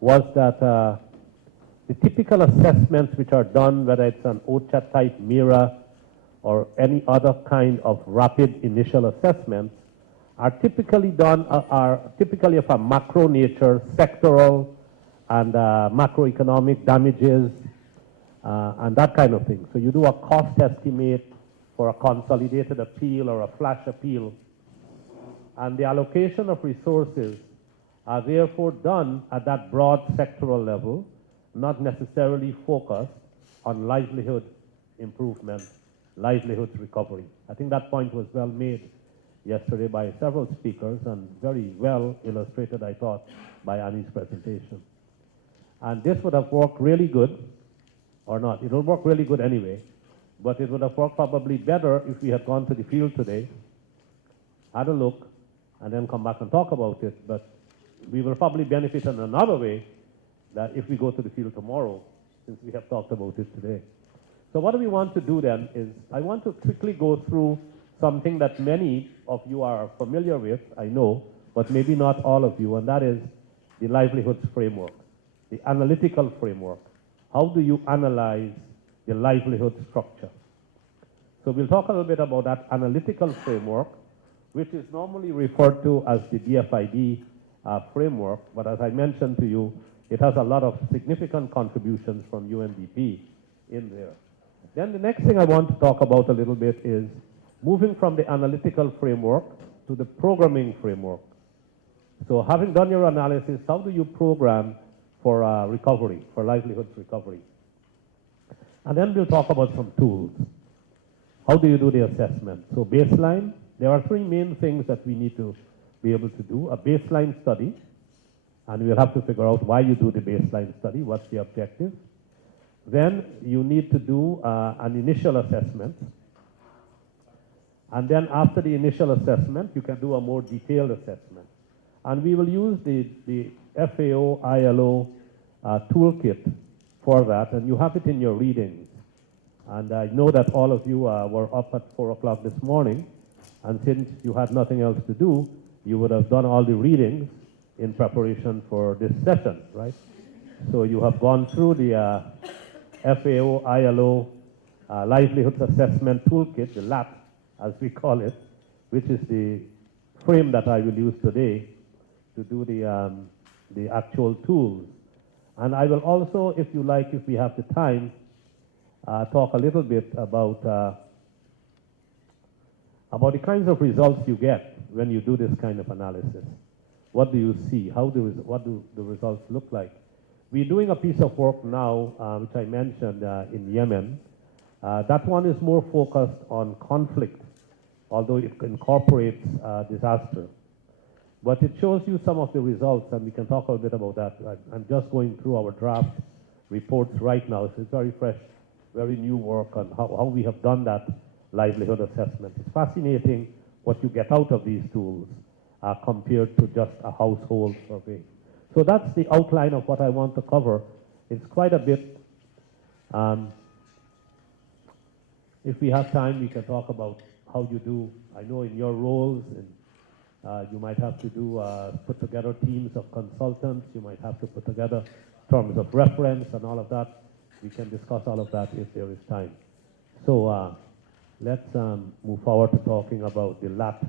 was that the typical assessments which are done, whether it's an OCHA type MIRA or any other kind of rapid initial assessment, are typically done, are typically of a macro nature, sectoral and macroeconomic damages and that kind of thing. So you do a cost estimate for a consolidated appeal or a flash appeal, and the allocation of resources are therefore done at that broad sectoral level, not necessarily focused on livelihood improvement, livelihood recovery. I think that point was well made yesterday by several speakers and very well illustrated, I thought, by Annie's presentation. And this would have worked really good, or not. It will work really good anyway, but it would have worked probably better if we had gone to the field today, had a look, and then come back and talk about it. But we will probably benefit in another way that if we go to the field tomorrow, since we have talked about it today. So what do we want to do then is, I want to quickly go through something that many of you are familiar with, I know, but maybe not all of you, and that is the livelihoods framework, the analytical framework. How do you analyze the livelihood structure? So we'll talk a little bit about that analytical framework, which is normally referred to as the DFID framework, but as I mentioned to you, it has a lot of significant contributions from UNDP in there. Then the next thing I want to talk about a little bit is moving from the analytical framework to the programming framework. So having done your analysis, how do you program for recovery, for livelihoods recovery? And then we'll talk about some tools. How do you do the assessment? So baseline, there are three main things that we need to be able to do. A baseline study, and we'll have to figure out why you do the baseline study, what's the objective. Then you need to do an initial assessment. And then after the initial assessment, you can do a more detailed assessment. And we will use the FAO ILO toolkit for that, and you have it in your readings. And I know that all of you were up at 4 o'clock this morning, and since you had nothing else to do, you would have done all the readings in preparation for this session, right? So you have gone through the FAO ILO Livelihoods Assessment Toolkit, the LAT, as we call it, which is the frame that I will use today to do the actual tools. And I will also, if you like, if we have the time, talk a little bit about the kinds of results you get when you do this kind of analysis. What do you see? What do the results look like? We're doing a piece of work now, which I mentioned in Yemen. That one is more focused on conflict, although it incorporates disaster. But it shows you some of the results, and we can talk a little bit about that. I'm just going through our draft reports right now, so it's very fresh, very new work on how we have done that livelihood assessment. It's fascinating what you get out of these tools compared to just a household survey. So that's the outline of what I want to cover. It's quite a bit. If we have time, we can talk about how you do. I know in your roles, you might have to do put together teams of consultants. You might have to put together terms of reference and all of that. We can discuss all of that if there is time. So let's move forward to talking about the LAT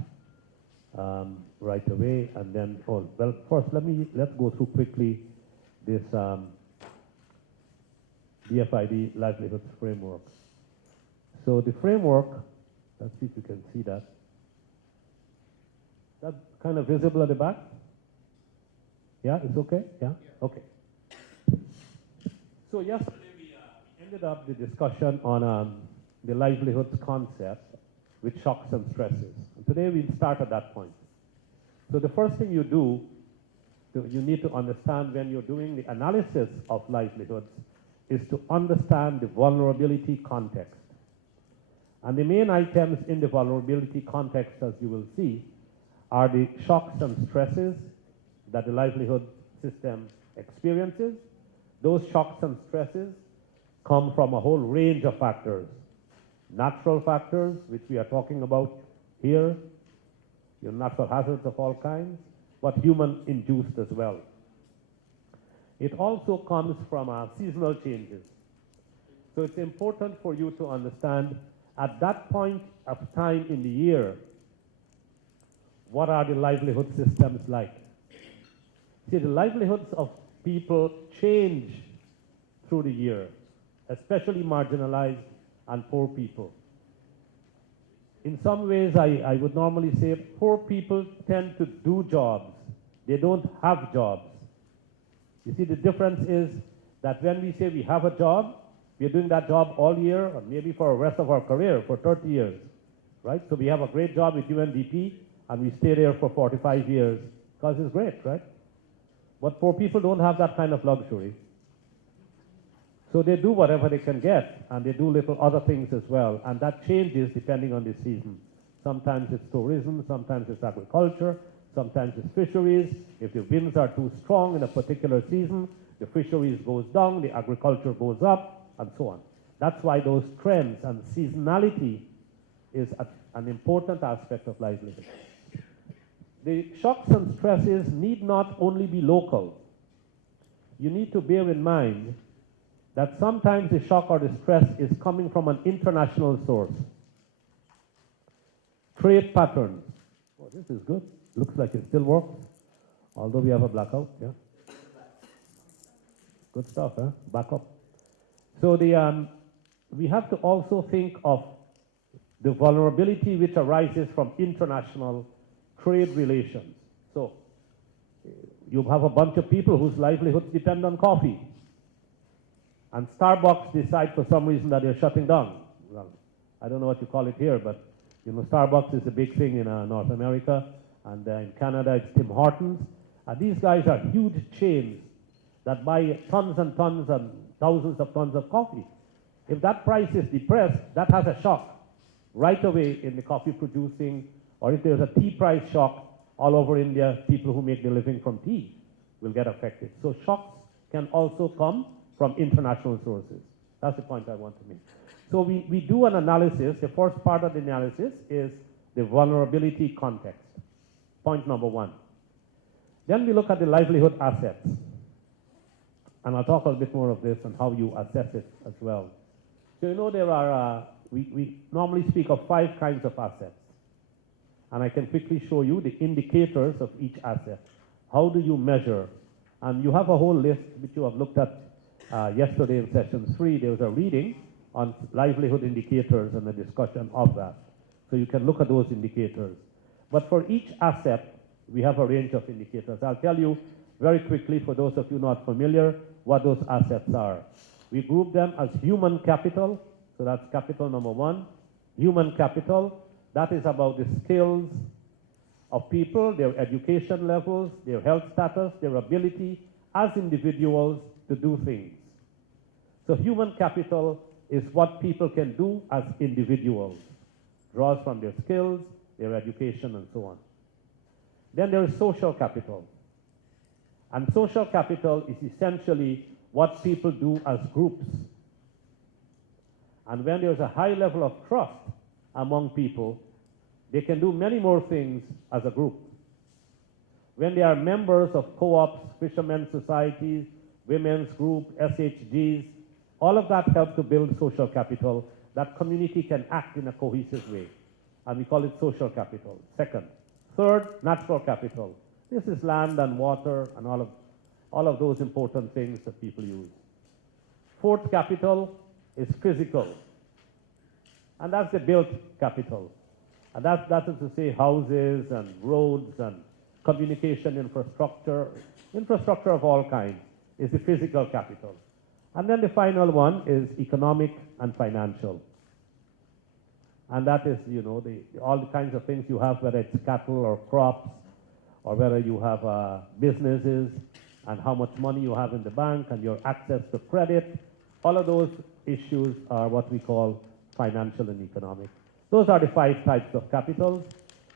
right away, and then, well, first let's go through quickly this DFID livelihoods framework. So the framework, let's see if you can see that. That kind of visible at the back? Yeah, it's okay? Yeah? Okay. So yesterday we ended up the discussion on the livelihoods concept with shocks and stresses. And today we'll start at that point. So the first thing you do, you need to understand when you're doing the analysis of livelihoods is to understand the vulnerability context. And the main items in the vulnerability context, as you will see, are the shocks and stresses that the livelihood system experiences. Those shocks and stresses come from a whole range of factors. Natural factors, which we are talking about here, your natural hazards of all kinds, but human-induced as well. it also comes from seasonal changes. So it's important for you to understand at that point of time in the year, what are the livelihood systems like? See, the livelihoods of people change through the year, especially marginalized and poor people. In some ways, I would normally say poor people tend to do jobs. They don't have jobs. You see, the difference is that when we say we have a job, we're doing that job all year, or maybe for the rest of our career, for 30 years, right? So we have a great job with UNDP, and we stay there for 45 years, because it's great, right? But poor people don't have that kind of luxury. So they do whatever they can get, and they do little other things as well, and that changes depending on the season. Sometimes it's tourism, sometimes it's agriculture, sometimes it's fisheries. If the winds are too strong in a particular season, the fisheries goes down, the agriculture goes up, and so on. That's why those trends and seasonality is an important aspect of livelihood. The shocks and stresses need not only be local. You need to bear in mind that sometimes the shock or the stress is coming from an international source. Trade patterns. Oh, this is good. Looks like it still works, although we have a blackout. Yeah. Good stuff, huh? Back up. So we have to also think of the vulnerability which arises from international trade relations. So you have a bunch of people whose livelihoods depend on coffee. And Starbucks decide for some reason that they're shutting down. Well, I don't know what you call it here, but you know, Starbucks is a big thing in North America, and in Canada it's Tim Hortons. These guys are huge chains that buy tons and tons and thousands of tons of coffee. If that price is depressed, that has a shock right away in the coffee producing, or if there's a tea price shock all over India, people who make their living from tea will get affected. So shocks can also come from international sources. That's the point I want to make. So we do an analysis. The first part of the analysis is the vulnerability context. Point number one. Then we look at the livelihood assets. And I'll talk a bit more of this and how you assess it as well. So you know there are, we normally speak of 5 kinds of assets. And I can quickly show you the indicators of each asset. How do you measure? And you have a whole list which you have looked at yesterday in session 3. There was a reading on livelihood indicators and a discussion of that. So you can look at those indicators. But for each asset, we have a range of indicators. I'll tell you very quickly, for those of you not familiar, what those assets are. We group them as human capital. So that's capital number 1. Human capital, that is about the skills of people, their education levels, their health status, their ability as individuals to do things. So human capital is what people can do as individuals. Draws from their skills, their education, and so on. Then there is social capital. And social capital is essentially what people do as groups. And when there's a high level of trust among people, they can do many more things as a group. When they are members of co-ops, fishermen's societies, women's group, SHGs, all of that helps to build social capital. That community can act in a cohesive way. And we call it social capital. Second. Third, natural capital. This is land and water and all of those important things that people use. Fourth capital is physical. And that's the built capital. And that is to say houses and roads and communication infrastructure of all kinds is the physical capital. And then the final one is economic and financial. And that is, you know, all the kinds of things you have, whether it's cattle or crops, or whether you have businesses, and how much money you have in the bank, and your access to credit. All of those issues are what we call financial and economic. Those are the 5 types of capitals.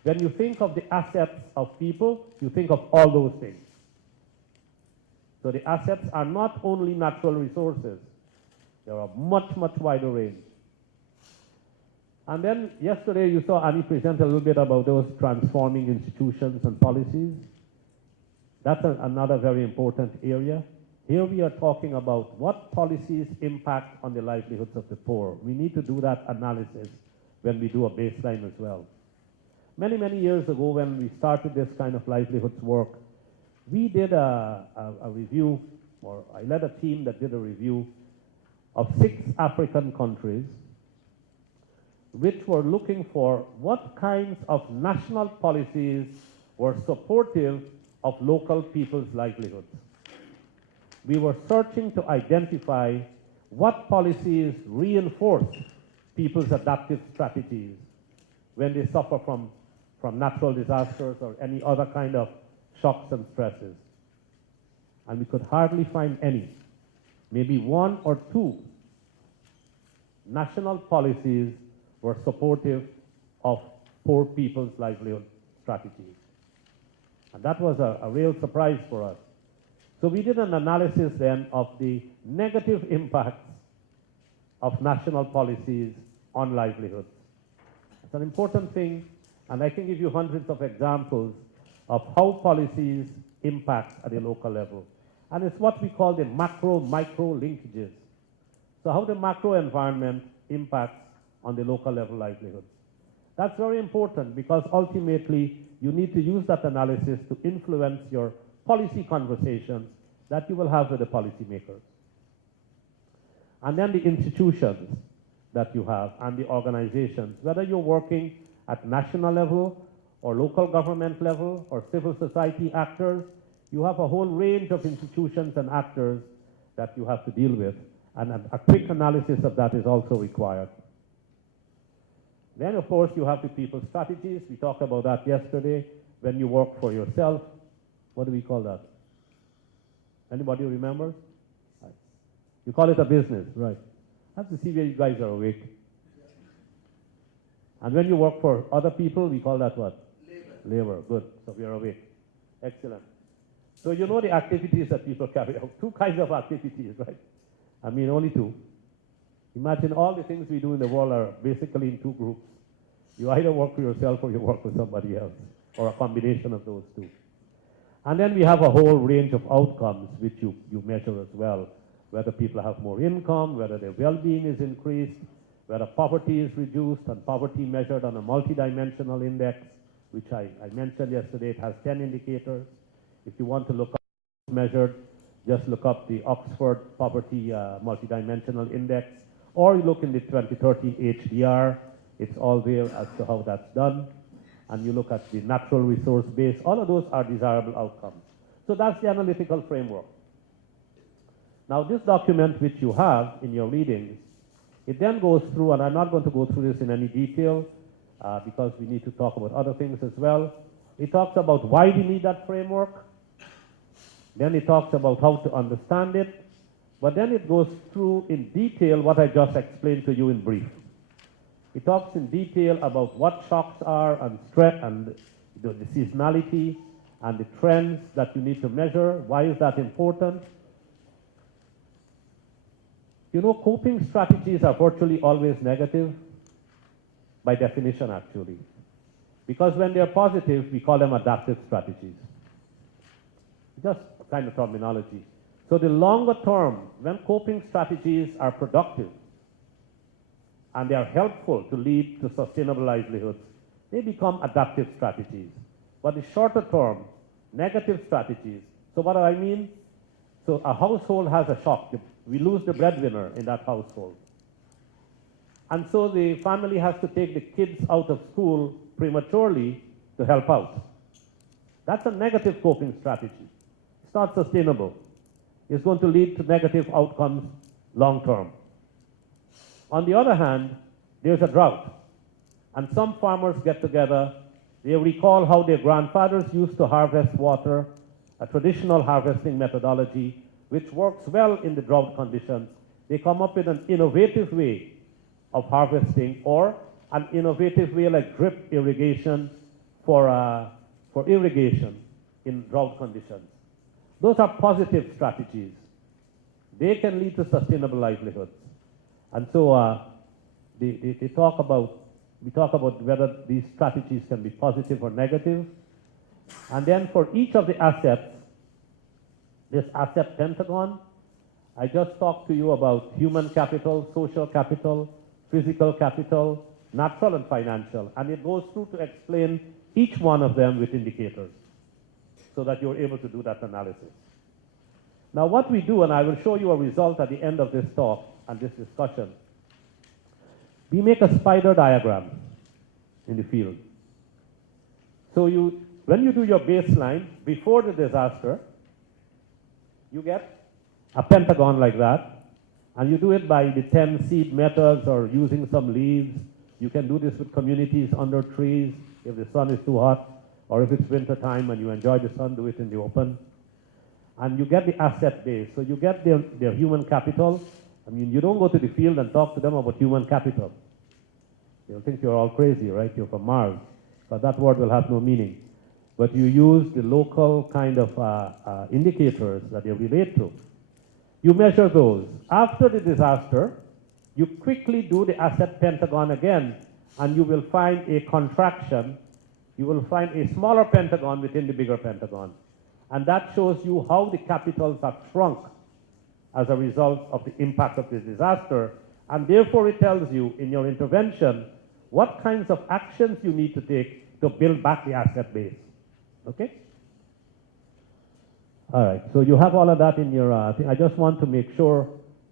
When you think of the assets of people, you think of all those things. So the assets are not only natural resources. There are much, much wider range. And then yesterday you saw Annie present a little bit about those transforming institutions and policies. That's another very important area. Here we are talking about what policies impact on the livelihoods of the poor. We need to do that analysis when we do a baseline as well. Many, many years ago when we started this kind of livelihoods work, we did a review, or I led a team that did a review of 6 African countries which were looking for what kinds of national policies were supportive of local people's livelihoods. We were searching to identify what policies reinforce people's adaptive strategies when they suffer from natural disasters or any other kind of shocks and stresses. And we could hardly find any. Maybe 1 or 2 national policies were supportive of poor people's livelihood strategies. And that was a real surprise for us. So we did an analysis then of the negative impacts of national policies on livelihoods. It's an important thing, and I can give you hundreds of examples of how policies impact at a local level. And it's what we call the macro-micro linkages. So how the macro environment impacts on the local level livelihoods. That's very important because ultimately you need to use that analysis to influence your policy conversations that you will have with the policymakers. And then the institutions that you have and the organizations, whether you're working at national level or local government level or civil society actors, you have a whole range of institutions and actors that you have to deal with, and a quick analysis of that is also required. Then, of course, you have the people strategies. We talked about that yesterday. When you work for yourself, what do we call that? Anybody remember? Right. You call it a business, right? I have to see where you guys are awake. And when you work for other people, we call that what? Labor. Labor, good. So we are awake. Excellent. So you know the activities that people carry out. 2 kinds of activities, right? I mean, only 2. Imagine all the things we do in the world are basically in 2 groups. You either work for yourself or you work for somebody else, or a combination of those 2. And then we have a whole range of outcomes which you measure as well, whether people have more income, whether their well-being is increased, whether poverty is reduced, and poverty measured on a multidimensional index, which I mentioned yesterday. It has 10 indicators. If you want to look up measured, just look up the Oxford Poverty Multidimensional Index, or you look in the 2013 HDR. It's all there as to how that's done. And you look at the natural resource base. All of those are desirable outcomes. So that's the analytical framework. Now, this document which you have in your readings, it then goes through, and I'm not going to go through this in any detail because we need to talk about other things as well. It talks about why we need that framework. Then it talks about how to understand it. But then it goes through in detail what I just explained to you in brief. It talks in detail about what shocks are and stress and the seasonality and the trends that you need to measure. Why is that important? You know, coping strategies are virtually always negative, by definition actually. Because when they're positive, we call them adaptive strategies. Just a kind of terminology. So the longer term, when coping strategies are productive and they are helpful to lead to sustainable livelihoods, they become adaptive strategies. But the shorter term, negative strategies. So what do I mean? So a household has a shock. We lose the breadwinner in that household. And so the family has to take the kids out of school prematurely to help out. That's a negative coping strategy. It's not sustainable. It's going to lead to negative outcomes long term. On the other hand, there's a drought. And some farmers get together, they recall how their grandfathers used to harvest water, a traditional harvesting methodology, which works well in the drought conditions. They come up with an innovative way of harvesting, or an innovative way like drip irrigation for irrigation in drought conditions. Those are positive strategies. They can lead to sustainable livelihoods. And so we talk about whether these strategies can be positive or negative. And then for each of the assets, this asset pentagon. I just talked to you about human capital, social capital, physical capital, natural and financial, and it goes through to explain each one of them with indicators so that you're able to do that analysis. Now what we do, and I will show you a result at the end of this talk and this discussion, we make a spider diagram in the field. So when you do your baseline before the disaster, you get a pentagon like that, and you do it by the 10 seed methods or using some leaves. You can do this with communities under trees if the sun is too hot, or if it's winter time and you enjoy the sun, do it in the open. And you get the asset base. So you get their human capital. I mean, you don't go to the field and talk to them about human capital. They'll think you're all crazy, right? You're from Mars. But that word will have no meaning. But you use the local kind of indicators that they relate to. You measure those. After the disaster, you quickly do the asset pentagon again, and you will find a contraction. You will find a smaller pentagon within the bigger pentagon. And that shows you how the capitals have shrunk as a result of the impact of the disaster. And therefore, it tells you in your intervention what kinds of actions you need to take to build back the asset base. Okay? All right, so you have all of that in your thing. I just want to make sure,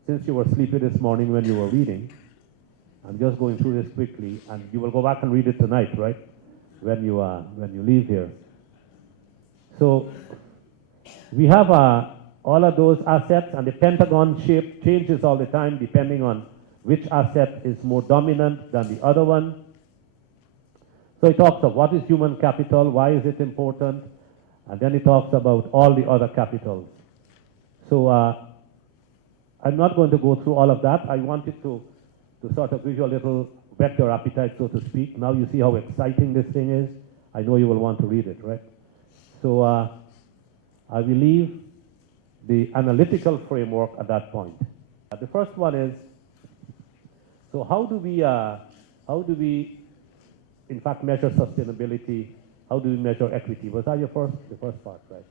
since you were sleepy this morning when you were reading, I'm just going through this quickly, and you will go back and read it tonight, right? When you leave here. So we have all of those assets, and the pentagon shape changes all the time depending on which asset is more dominant than the other one. So it talks of what is human capital, why is it important, and then it talks about all the other capitals. So I'm not going to go through all of that. I wanted to sort of give you a little whet your appetite, so to speak. Now you see how exciting this thing is. I know you will want to read it, right? So I will leave the analytical framework at that point. The first one is, so how do we in fact measure sustainability? How do we measure equity? Was that the first part, right?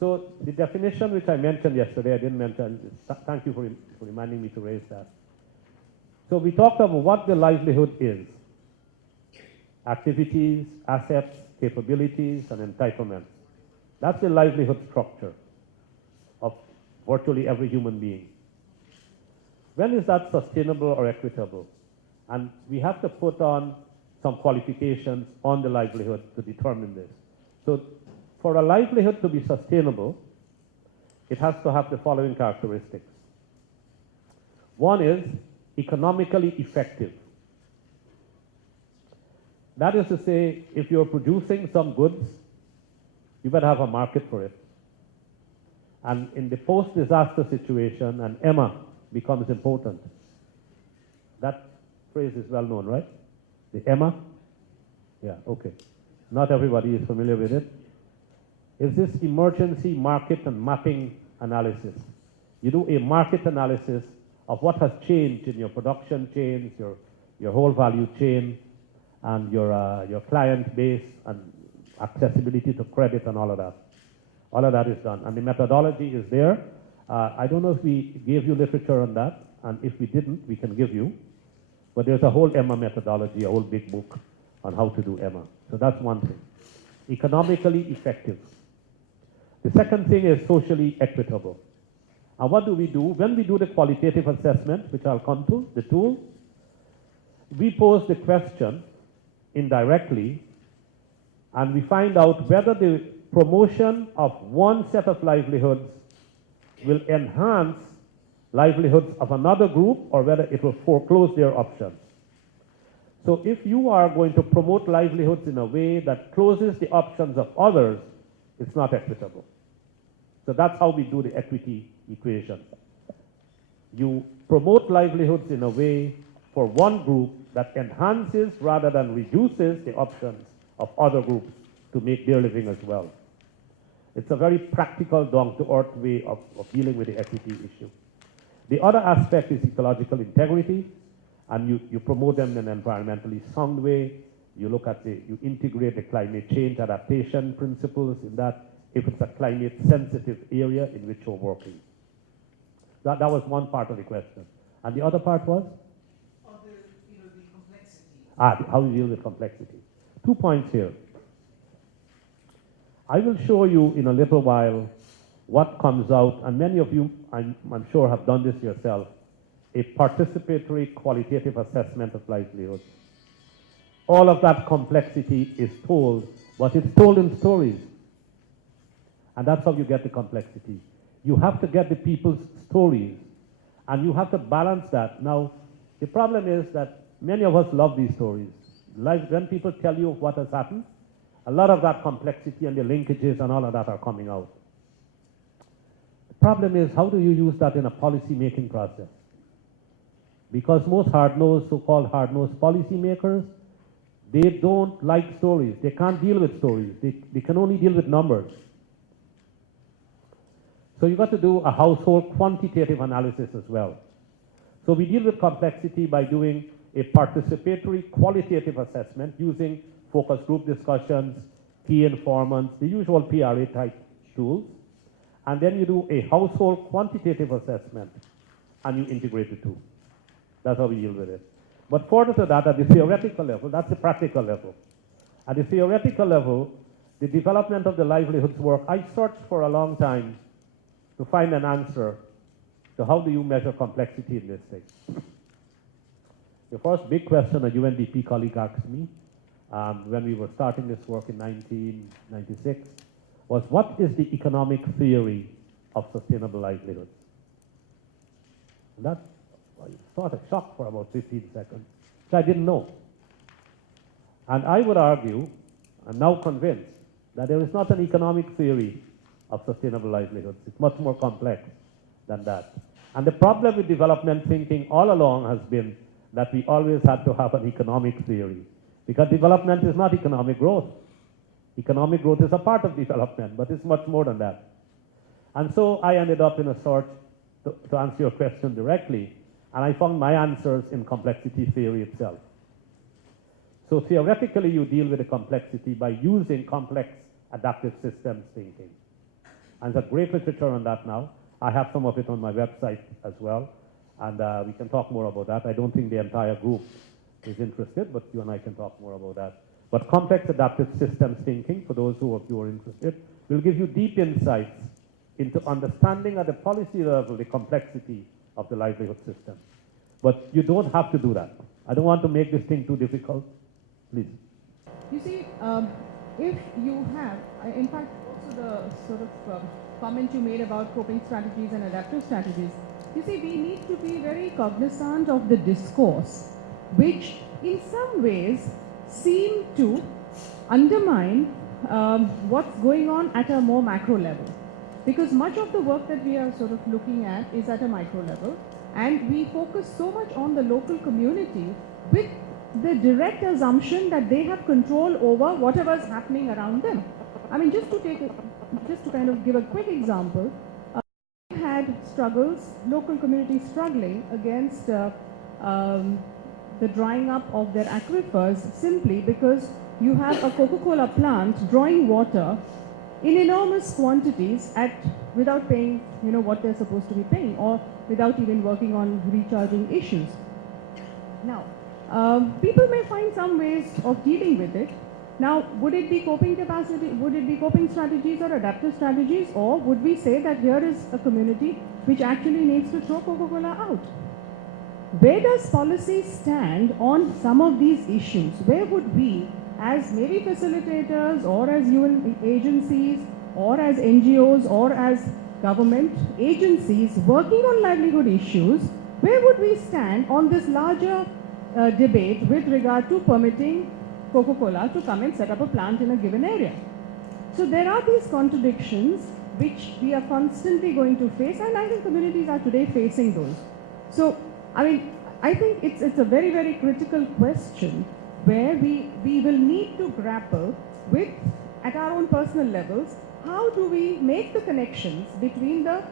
So the definition which I mentioned yesterday, I didn't mention, thank you for reminding me to raise that. So we talked about what the livelihood is. Activities, assets, capabilities, and entitlements. That's the livelihood structure of virtually every human being. When is that sustainable or equitable? And we have to put on some qualifications on the livelihood to determine this. So for a livelihood to be sustainable, it has to have the following characteristics. One is economically effective. That is to say, if you're producing some goods, you better have a market for it. And in the post-disaster situation, and EMMA becomes important. That phrase is well known, right? The EMMA? Yeah, okay. Not everybody is familiar with it. Is this emergency market and mapping analysis. You do a market analysis of what has changed in your production chains, your whole value chain, and your client base, and accessibility to credit and all of that. All of that is done. And the methodology is there. I don't know if we gave you literature on that, and if we didn't, we can give you. But there's a whole EMMA methodology, a whole big book on how to do EMMA. So that's one thing. Economically effective. The second thing is socially equitable. And what do? When we do the qualitative assessment, which I'll come to, the tool, we pose the question indirectly, and we find out whether the promotion of one set of livelihoods will enhance livelihoods of another group, or whether it will foreclose their options. So if you are going to promote livelihoods in a way that closes the options of others, it's not equitable. So that's how we do the equity equation. You promote livelihoods in a way for one group that enhances rather than reduces the options of other groups to make their living as well. It's a very practical, down-to-earth way of dealing with the equity issue. The other aspect is ecological integrity, and you promote them in an environmentally sound way. You look at you integrate the climate change adaptation principles in that. if it's a climate-sensitive area in which you're working. That was one part of the question. And the other part was? The complexity. How you deal with complexity. 2 points here. I will show you in a little while what comes out, and many of you, I'm sure, have done this yourself, a participatory qualitative assessment of livelihoods. All of that complexity is told, but it's told in stories. And that's how you get the complexity. You have to get the people's stories, and you have to balance that. Now, the problem is that many of us love these stories. Like when people tell you what has happened, a lot of that complexity and the linkages and all of that are coming out. The problem is, how do you use that in a policy-making process? Because most hard-nosed, so-called hard-nosed policymakers, they don't like stories. They can't deal with stories. They can only deal with numbers. So you've got to do a household quantitative analysis as well. So we deal with complexity by doing a participatory qualitative assessment using focus group discussions, key informants, the usual PRA type tools. And then you do a household quantitative assessment and you integrate the two. That's how we deal with it. But further to that, at the theoretical level, that's the practical level. At the theoretical level, the development of the livelihoods work, I searched for a long time to find an answer to how do you measure complexity in this thing. The first big question a UNDP colleague asked me when we were starting this work in 1996 was, what is the economic theory of sustainable livelihoods? And that sort of shocked for about 15 seconds, which I didn't know. And I would argue, I'm now convinced, that there is not an economic theory of sustainable livelihoods. It's much more complex than that. And the problem with development thinking all along has been that we always had to have an economic theory, because development is not economic growth. Economic growth is a part of development, but it's much more than that. And so I ended up in a search to answer your question directly, and I found my answers in complexity theory itself. So theoretically, you deal with the complexity by using complex adaptive systems thinking. And there's great literature on that now. I have some of it on my website as well, and we can talk more about that. I don't think the entire group is interested, but you and I can talk more about that. But complex adaptive systems thinking, for those of you who are interested, will give you deep insights into understanding at the policy level the complexity of the livelihood system. But you don't have to do that. I don't want to make this thing too difficult. Please. You see, if you have, in fact, also the sort of comment you made about coping strategies and adaptive strategies, you see, we need to be very cognizant of the discourse, which in some ways seem to undermine what's going on at a more macro level. Because much of the work that we are sort of looking at is at a micro level, and we focus so much on the local community with the direct assumption that they have control over whatever's happening around them. I mean, just to kind of give a quick example, we had struggles, local communities struggling against the drying up of their aquifers simply because you have a Coca-Cola plant drawing water in enormous quantities without paying, what they're supposed to be paying, or without even working on recharging issues. Now, people may find some ways of dealing with it. Now, would it be coping capacity, would it be coping strategies or adaptive strategies, or would we say that here is a community which actually needs to throw Coca-Cola out? Where does policy stand on some of these issues? Where would we, as maybe facilitators or as UN agencies or as NGOs or as government agencies working on livelihood issues, where would we stand on this larger debate with regard to permitting Coca-Cola to come and set up a plant in a given area? So there are these contradictions which we are constantly going to face, and I think communities are today facing those. So, I mean, I think it's a very, very critical question where we will need to grapple with, at our own personal levels, how do we make the connections between the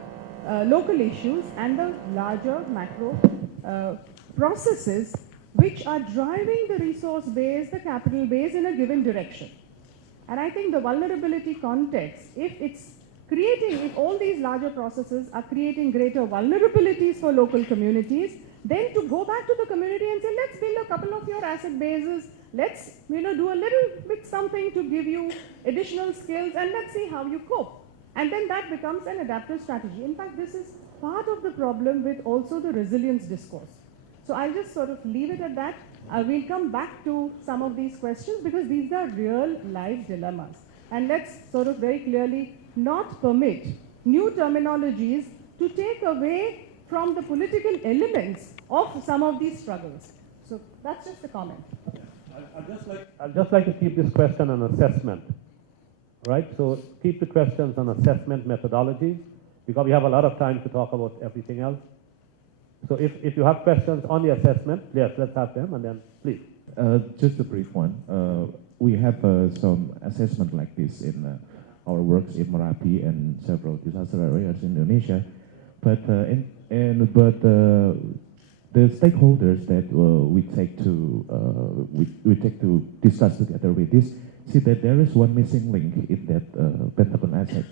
local issues and the larger macro processes which are driving the resource base, the capital base in a given direction. And I think the vulnerability context, if all these larger processes are creating greater vulnerabilities for local communities, then to go back to the community and say, let's build a couple of your asset bases, let's do a little bit something to give you additional skills, and let's see how you cope. And then that becomes an adaptive strategy. In fact, this is part of the problem with also the resilience discourse. So I'll just sort of leave it at that. We'll come back to some of these questions because these are real life dilemmas. And let's sort of very clearly not permit new terminologies to take away from the political elements of some of these struggles. So that's just a comment. I'd just like to keep this question an assessment, right? So keep the questions on assessment methodologies, because we have a lot of time to talk about everything else. So if you have questions on the assessment, yes, let's have them, and then please. Just a brief one. We have some assessment like this in our works in Merapi and several disaster areas in Indonesia, but the stakeholders that we take to discuss together with this see that there is one missing link in that Pentagon asset,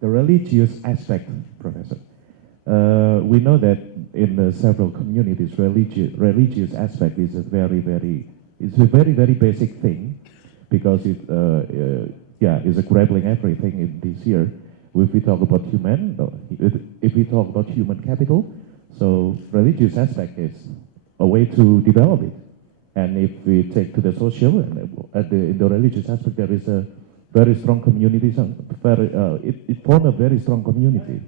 the religious aspect, Professor. We know that in several communities, religious aspect is a very basic thing, because it is grappling everything in this year. If we talk about human capital, so religious aspect is a way to develop it. And if we take to the social and in the religious aspect, there is a very strong community. It forms a very strong community.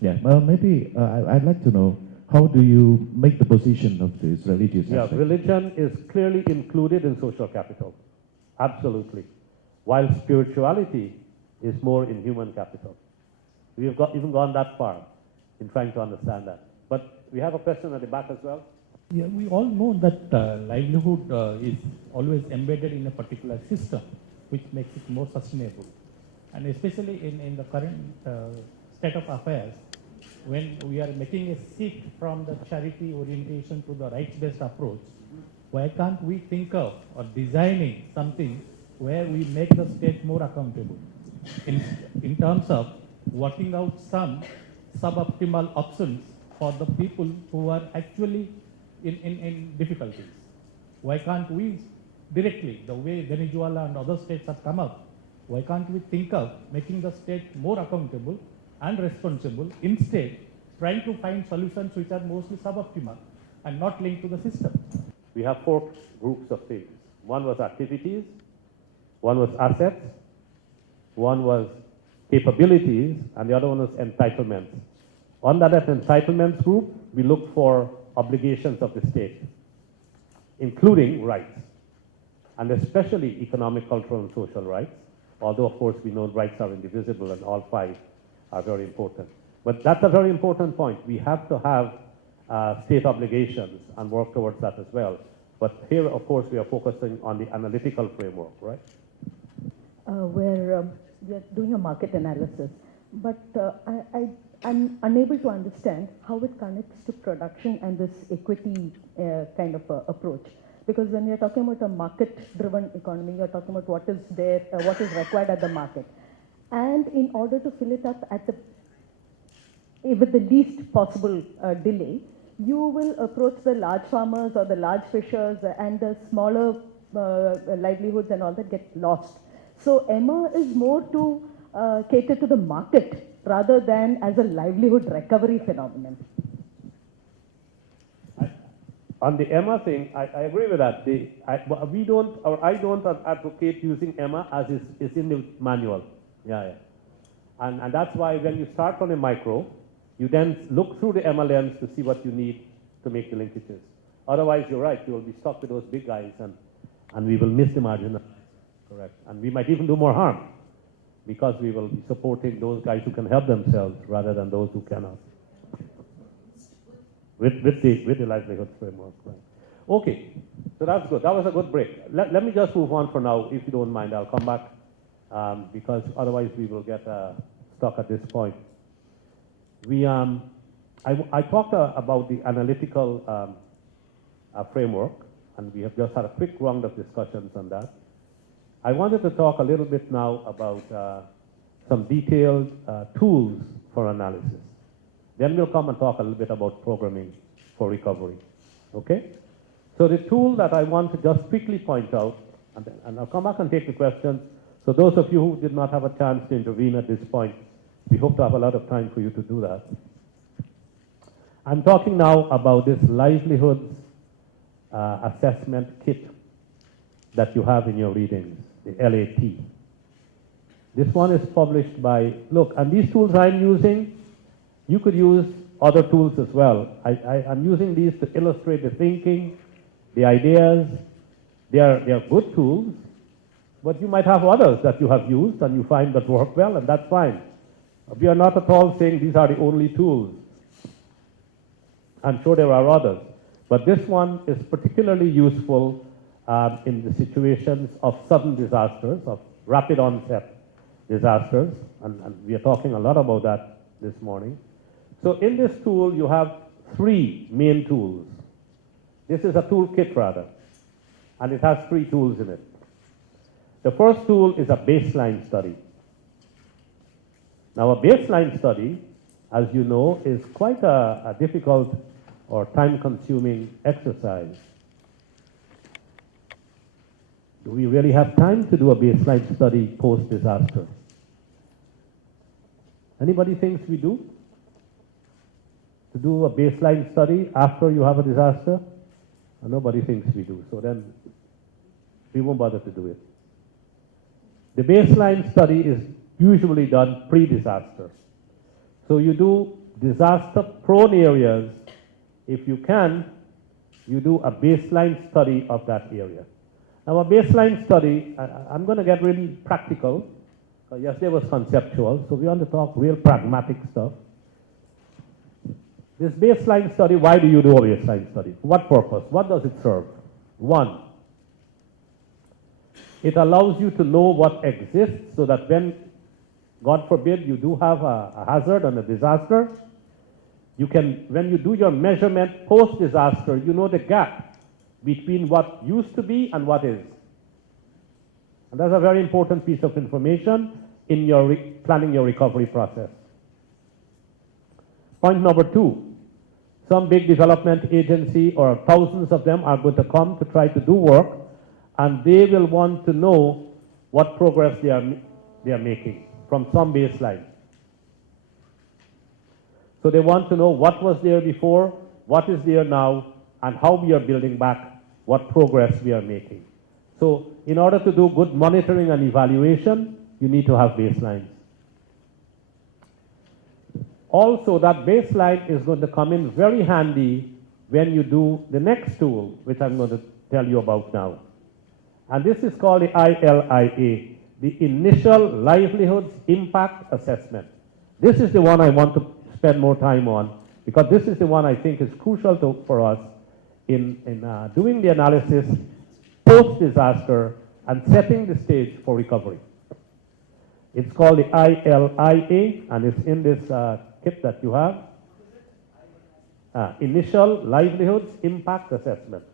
Yeah, well, maybe I'd like to know, how do you make the position of this religious aspect? Yeah, religion is clearly included in social capital, absolutely. While spirituality is more in human capital. We've even gone that far in trying to understand that. But we have a question at the back as well. Yeah, we all know that livelihood is always embedded in a particular system, which makes it more sustainable. And especially in the current state of affairs, when we are making a shift from the charity orientation to the rights-based approach, why can't we think of or designing something where we make the state more accountable in terms of working out some suboptimal options for the people who are actually in difficulties? Why can't we directly, the way Venezuela and other states have come up, why can't we think of making the state more accountable and responsible, instead trying to find solutions which are mostly suboptimal and not linked to the system? We have 4 groups of things. One was activities, one was assets, one was capabilities, and the other one was entitlements. Under that entitlements group, we look for obligations of the state, including rights, and especially economic, cultural, and social rights, although of course we know rights are indivisible and all 5 are very important. But that's a very important point. We have to have state obligations and work towards that as well. But here, of course, we are focusing on the analytical framework, right? Where we are doing a market analysis, but I'm unable to understand how it connects to production and this equity kind of approach. Because when we are talking about a market-driven economy, you're talking about what is there, what is required at the market. And in order to fill it up with the least possible delay, you will approach the large farmers or the large fishers, and the smaller livelihoods and all that get lost. So EMA is more to cater to the market rather than as a livelihood recovery phenomenon. On the EMA thing, I agree with that. I don't advocate using EMA as is in the manual. Yeah. And that's why when you start from a micro, you then look through the EMA lens to see what you need to make the linkages. Otherwise, you're right, you will be stuck with those big guys, and we will miss the margin. Correct. And we might even do more harm, because we will be supporting those guys who can help themselves rather than those who cannot. With the livelihood framework. Right. Okay, so that's good. That was a good break. Let me just move on for now, if you don't mind. I'll come back, because otherwise we will get stuck at this point. I talked about the analytical framework, and we have just had a quick round of discussions on that. I wanted to talk a little bit now about some detailed tools for analysis. Then we'll come and talk a little bit about programming for recovery. Okay? So the tool that I want to just quickly point out, and I'll come back and take the questions. So those of you who did not have a chance to intervene at this point, we hope to have a lot of time for you to do that. I'm talking now about this livelihoods assessment kit that you have in your readings, the LAT. This one is published by, look, and these tools I'm using, you could use other tools as well. I'm using these to illustrate the thinking, the ideas. They are good tools, but you might have others that you have used and you find that work well, and that's fine. We are not at all saying these are the only tools. I'm sure there are others, but this one is particularly useful in the situations of sudden disasters, of rapid onset disasters, and we are talking a lot about that this morning. So in this tool, you have three main tools. This is a toolkit rather, and it has three tools in it. The first tool is a baseline study. Now, a baseline study, as you know, is quite a difficult or time-consuming exercise. Do we really have time to do a baseline study post-disaster? Anybody thinks we do? To do a baseline study after you have a disaster? And nobody thinks we do, so then we won't bother to do it. The baseline study is usually done pre-disaster. So you do disaster-prone areas. If you can, you do a baseline study of that area. Now, a baseline study, I'm going to get really practical. Yesterday was conceptual, so we want to talk real pragmatic stuff. This baseline study, why do you do a baseline study? For what purpose? What does it serve? One, it allows you to know what exists so that when, God forbid, you do have a hazard and a disaster, you can, when you do your measurement post-disaster, you know the gap between what used to be and what is. And that's a very important piece of information in your planning your recovery process. Point number two, some big development agency or thousands of them are going to come to try to do work, and they will want to know what progress they are making from some baseline. So they want to know what was there before, what is there now, and how we are building back, what progress we are making. So in order to do good monitoring and evaluation, you need to have baselines. Also, that baseline is going to come in very handy when you do the next tool, which I'm going to tell you about now. And this is called the ILIA, the Initial Livelihoods Impact Assessment. This is the one I want to spend more time on, because this is the one I think is crucial for us in doing the analysis post-disaster and setting the stage for recovery. It's called the ILIA, and it's in this kit that you have. Initial Livelihoods Impact Assessment.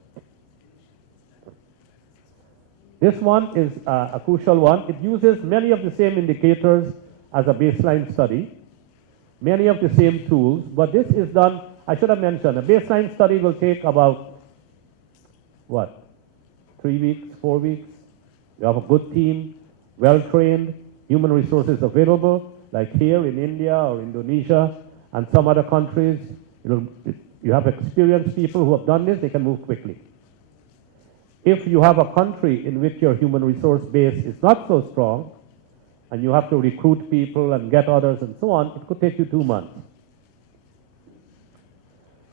This one is a crucial one. It uses many of the same indicators as a baseline study, many of the same tools, but this is done, I should have mentioned, a baseline study will take about, what, 3 weeks, 4 weeks? You have a good team, well-trained, human resources available, like here in India or Indonesia and some other countries. You have experienced people who have done this, they can move quickly. If you have a country in which your human resource base is not so strong, and you have to recruit people and get others and so on, it could take you 2 months.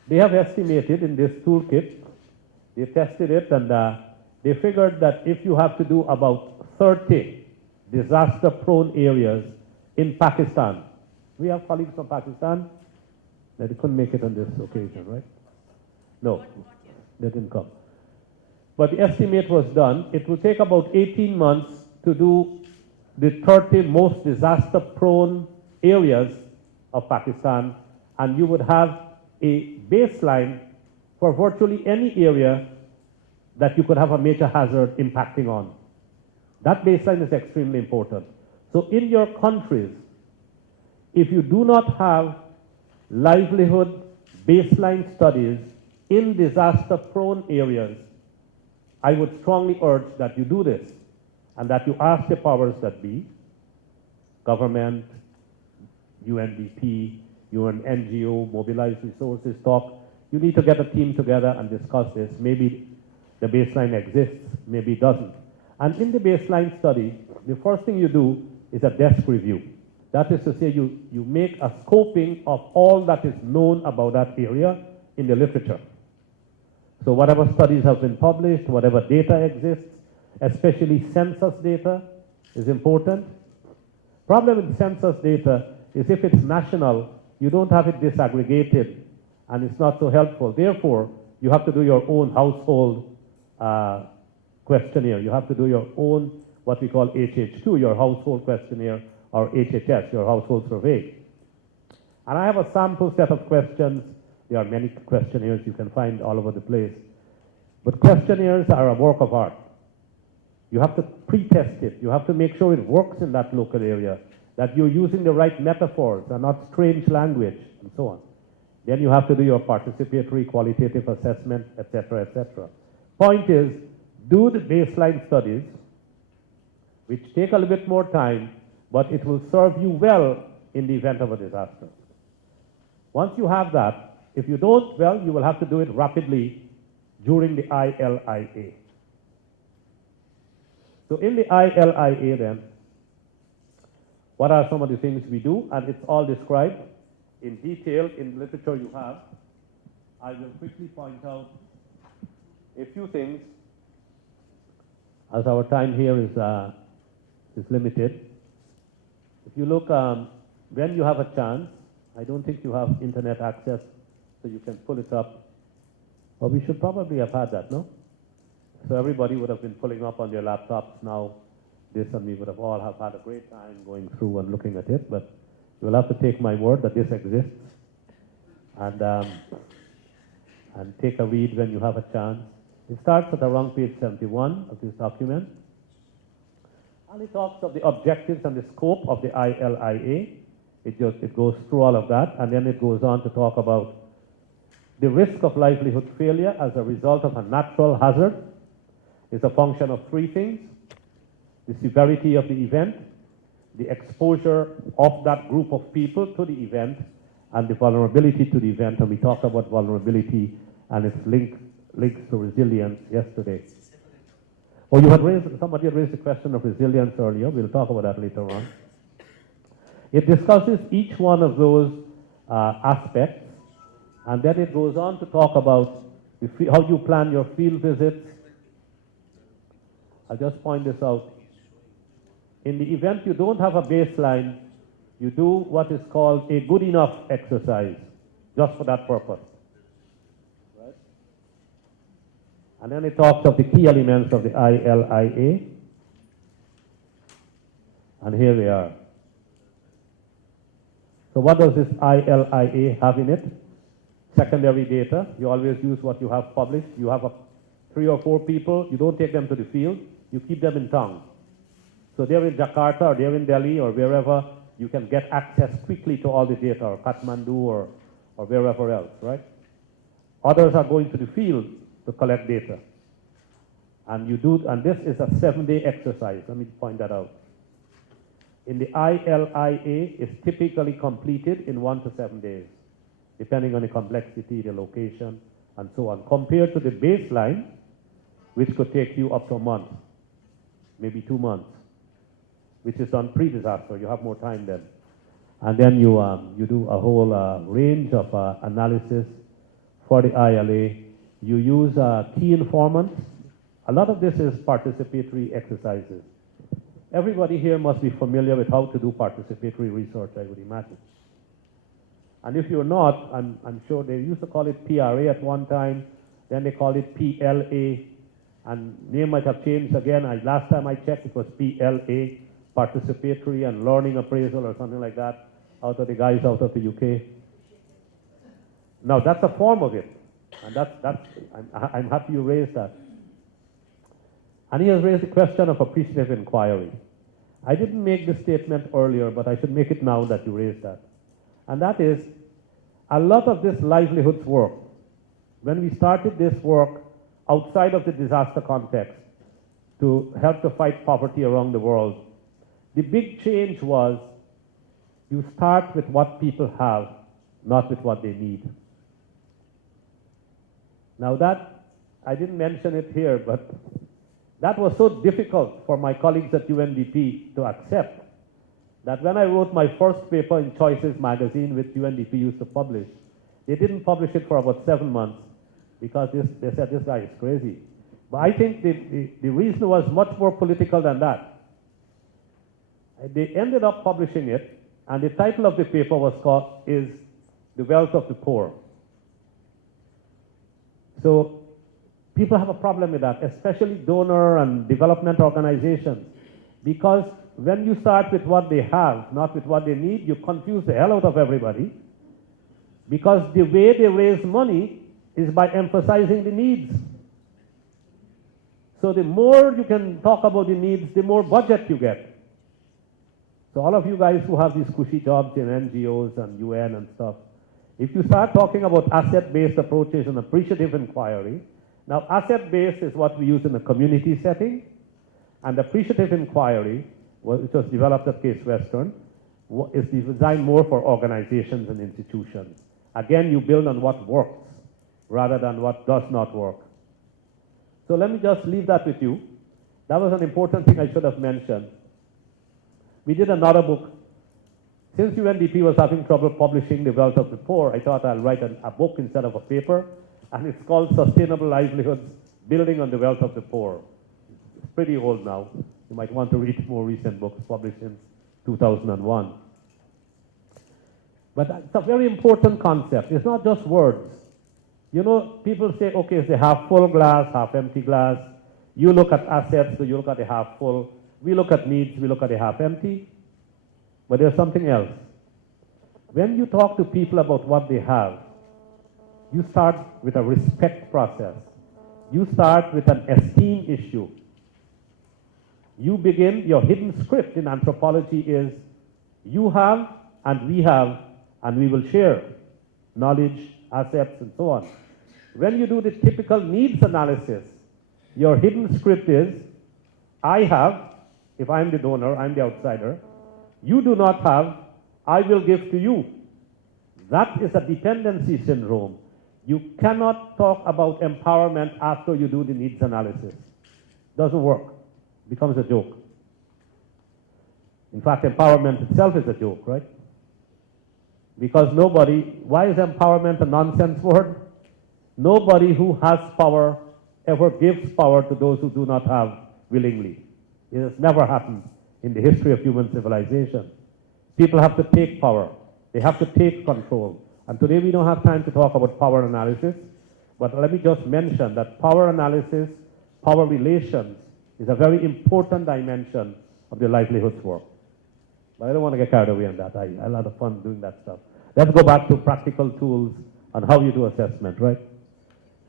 They have estimated in this toolkit, they tested it, and they figured that if you have to do about 30 disaster-prone areas in Pakistan, we have colleagues from Pakistan, they couldn't make it on this occasion, right? No, they didn't come. But the estimate was done. It will take about 18 months to do the 30 most disaster-prone areas of Pakistan, and you would have a baseline for virtually any area that you could have a major hazard impacting on. That baseline is extremely important. So in your countries, if you do not have livelihood baseline studies in disaster-prone areas, I would strongly urge that you do this and that you ask the powers that be, government, UNDP, UN NGO, mobilize resources, talk. You need to get a team together and discuss this. Maybe the baseline exists, maybe it doesn't. And in the baseline study, the first thing you do is a desk review. That is to say, you make a scoping of all that is known about that area in the literature. So whatever studies have been published, whatever data exists, especially census data is important. Problem with census data is if it's national, you don't have it disaggregated and it's not so helpful. Therefore, you have to do your own household questionnaire. You have to do your own, what we call HH2, your household questionnaire, or HHS, your household survey. And I have a sample set of questions. There are many questionnaires you can find all over the place. But questionnaires are a work of art. You have to pre-test it. You have to make sure it works in that local area, that you're using the right metaphors and not strange language, and so on. Then you have to do your participatory qualitative assessment, etc., etc. Point is, do the baseline studies, which take a little bit more time, but it will serve you well in the event of a disaster. Once you have that, if you don't, well, you will have to do it rapidly during the ILIA. So in the ILIA then, what are some of the things we do? And it's all described in detail in the literature you have. I will quickly point out a few things, as our time here is limited. If you look, when you have a chance, I don't think you have internet access, so you can pull it up. But we should probably have had that, no? So everybody would have been pulling up on their laptops now. This, and we would have all have had a great time going through and looking at it. But you will have to take my word that this exists, and take a read when you have a chance. It starts at around page 71 of this document. And it talks of the objectives and the scope of the ILIA. It goes through all of that, and then it goes on to talk about the risk of livelihood failure as a result of a natural hazard is a function of three things: the severity of the event, the exposure of that group of people to the event, and the vulnerability to the event. And we talked about vulnerability and its links to resilience yesterday. Oh, somebody had raised the question of resilience earlier. We'll talk about that later on. It discusses each one of those aspects, and then it goes on to talk about how you plan your field visits. I'll just point this out. In the event you don't have a baseline, you do what is called a good enough exercise, just for that purpose. Right? And then it talks of the key elements of the ILIA. And here they are. So what does this ILIA have in it? Secondary data. You always use what you have published. You have 3 or 4 people. You don't take them to the field. You keep them in town. So they're in Jakarta or they're in Delhi or wherever. You can get access quickly to all the data, or Kathmandu or wherever else, right? Others are going to the field to collect data. And this is a 7-day exercise. Let me point that out. In the ILIA, it's typically completed in 1 to 7 days, depending on the complexity, the location, and so on, compared to the baseline, which could take you up to a month, maybe 2 months, which is done pre-disaster. You have more time then. And then you do a whole range of analysis for the ILA. You use key informants. A lot of this is participatory exercises. Everybody here must be familiar with how to do participatory research, I would imagine. And if you're not, I'm sure they used to call it PRA at one time, then they called it PLA, and name might have changed again. Last time I checked, it was PLA, Participatory and Learning Appraisal or something like that, out of the guys out of the UK. Now that's a form of it, and I'm happy you raised that. And he has raised the question of appreciative inquiry. I didn't make this statement earlier, but I should make it now that you raised that. And that is, a lot of this livelihoods work, when we started this work outside of the disaster context to help to fight poverty around the world, the big change was you start with what people have, not with what they need. Now that, I didn't mention it here, but that was so difficult for my colleagues at UNDP to accept that when I wrote my first paper in Choices magazine, which UNDP used to publish, they didn't publish it for about 7 months because they said this guy is crazy. But I think the reason was much more political than that. They ended up publishing it, and the title of the paper is The Wealth of the Poor. So people have a problem with that, especially donor and development organizations, because when you start with what they have, not with what they need, you confuse the hell out of everybody, because the way they raise money is by emphasizing the needs. So the more you can talk about the needs, the more budget you get. So all of you guys who have these cushy jobs in NGOs and UN and stuff, if you start talking about asset-based approaches and appreciative inquiry, now asset-based is what we use in a community setting, and appreciative inquiry, which was developed at Case Western, is designed more for organizations and institutions. Again, you build on what works rather than what does not work. So let me just leave that with you. That was an important thing I should have mentioned. We did another book. Since UNDP was having trouble publishing The Wealth of the Poor, I thought I'll write a book instead of a paper, and it's called Sustainable Livelihoods, Building on the Wealth of the Poor. It's pretty old now. You might want to read more recent books published in 2001. But it's a very important concept. It's not just words. You know, people say, okay, it's a half full glass, half empty glass. You look at assets, so you look at the half full. We look at needs, we look at the half empty. But there's something else. When you talk to people about what they have, you start with a respect process. You start with an esteem issue. You begin, your hidden script in anthropology is, you have and we will share knowledge, assets, and so on. When you do the typical needs analysis, your hidden script is, I have, if I'm the donor, I'm the outsider, you do not have, I will give to you. That is a dependency syndrome. You cannot talk about empowerment after you do the needs analysis. Doesn't work. Becomes a joke. In fact, empowerment itself is a joke, right? Because why is empowerment a nonsense word? Nobody who has power ever gives power to those who do not have willingly. It has never happened in the history of human civilization. People have to take power. They have to take control. And today we don't have time to talk about power analysis, but let me just mention that power analysis, power relations, is a very important dimension of the livelihoods work. But I don't want to get carried away on that. I had a lot of fun doing that stuff. Let's go back to practical tools on how you do assessment, right?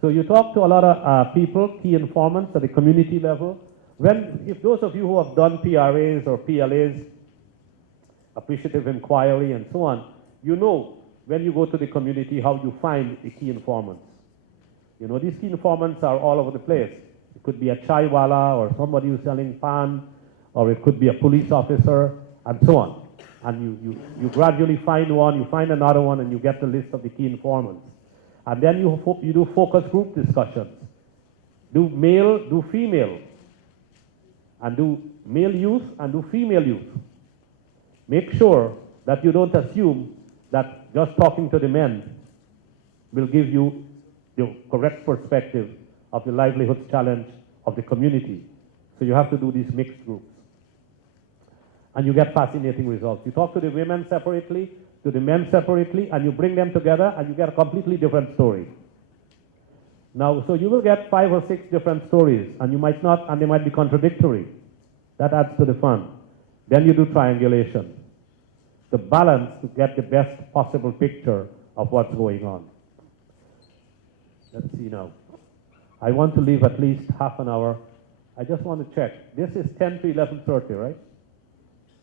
So you talk to a lot of people, key informants at the community level. If those of you who have done PRAs or PLAs, appreciative inquiry and so on, you know when you go to the community how you find the key informants. You know, these key informants are all over the place. It could be a chaiwala or somebody who's selling pan, or it could be a police officer, and so on. And you gradually find one, you find another one, and you get the list of the key informants. And then you do focus group discussions. Do male, do female. And do male youth and do female youth. Make sure that you don't assume that just talking to the men will give you the correct perspective of the livelihoods challenge of the community. So you have to do these mixed groups. And you get fascinating results. You talk to the women separately, to the men separately, and you bring them together, and you get a completely different story. Now, so you will get 5 or 6 different stories, and you might not, and they might be contradictory. That adds to the fun. Then you do triangulation. The balance to get the best possible picture of what's going on. Let's see now. I want to leave at least half an hour. I just want to check. This is 10 to 11:30, right?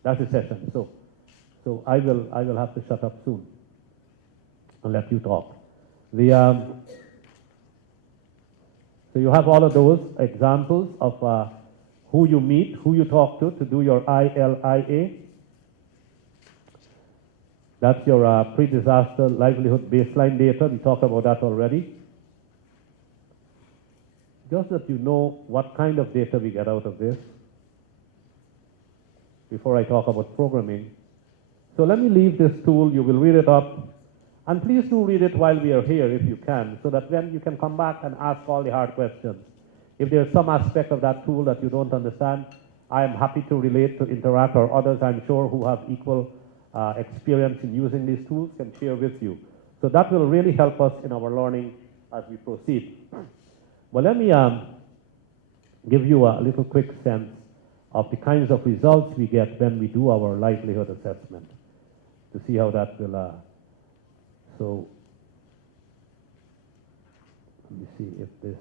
That's the session. So I will have to shut up soon and let you talk. So you have all of those examples of who you meet, who you talk to do your ILIA. That's your pre-disaster livelihood baseline data. We talked about that already. Just that you know what kind of data we get out of this before I talk about programming. So let me leave this tool. You will read it up. And please do read it while we are here if you can, so that then you can come back and ask all the hard questions. If there's some aspect of that tool that you don't understand, I am happy to relate to Interact, or others I'm sure who have equal experience in using these tools can share with you. So that will really help us in our learning as we proceed. But let me give you a little quick sense of the kinds of results we get when we do our livelihood assessment, to see how that will. So let me see if this.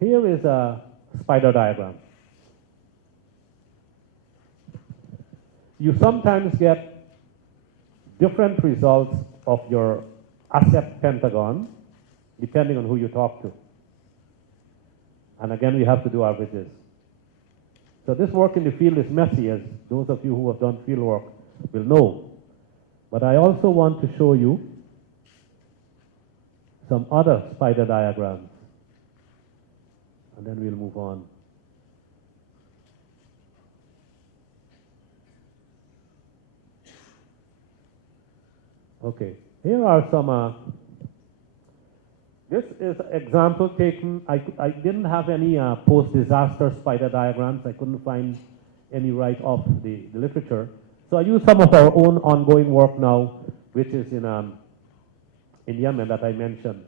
Here is a spider diagram. You sometimes get different results of your asset pentagon depending on who you talk to. And again, we have to do averages. So this work in the field is messy, as those of you who have done field work will know. But I also want to show you some other spider diagrams. And then we'll move on. Okay, here are some, this is an example taken, I didn't have any post-disaster spider diagrams. I couldn't find any right off the literature. So I use some of our own ongoing work now, which is in Yemen that I mentioned.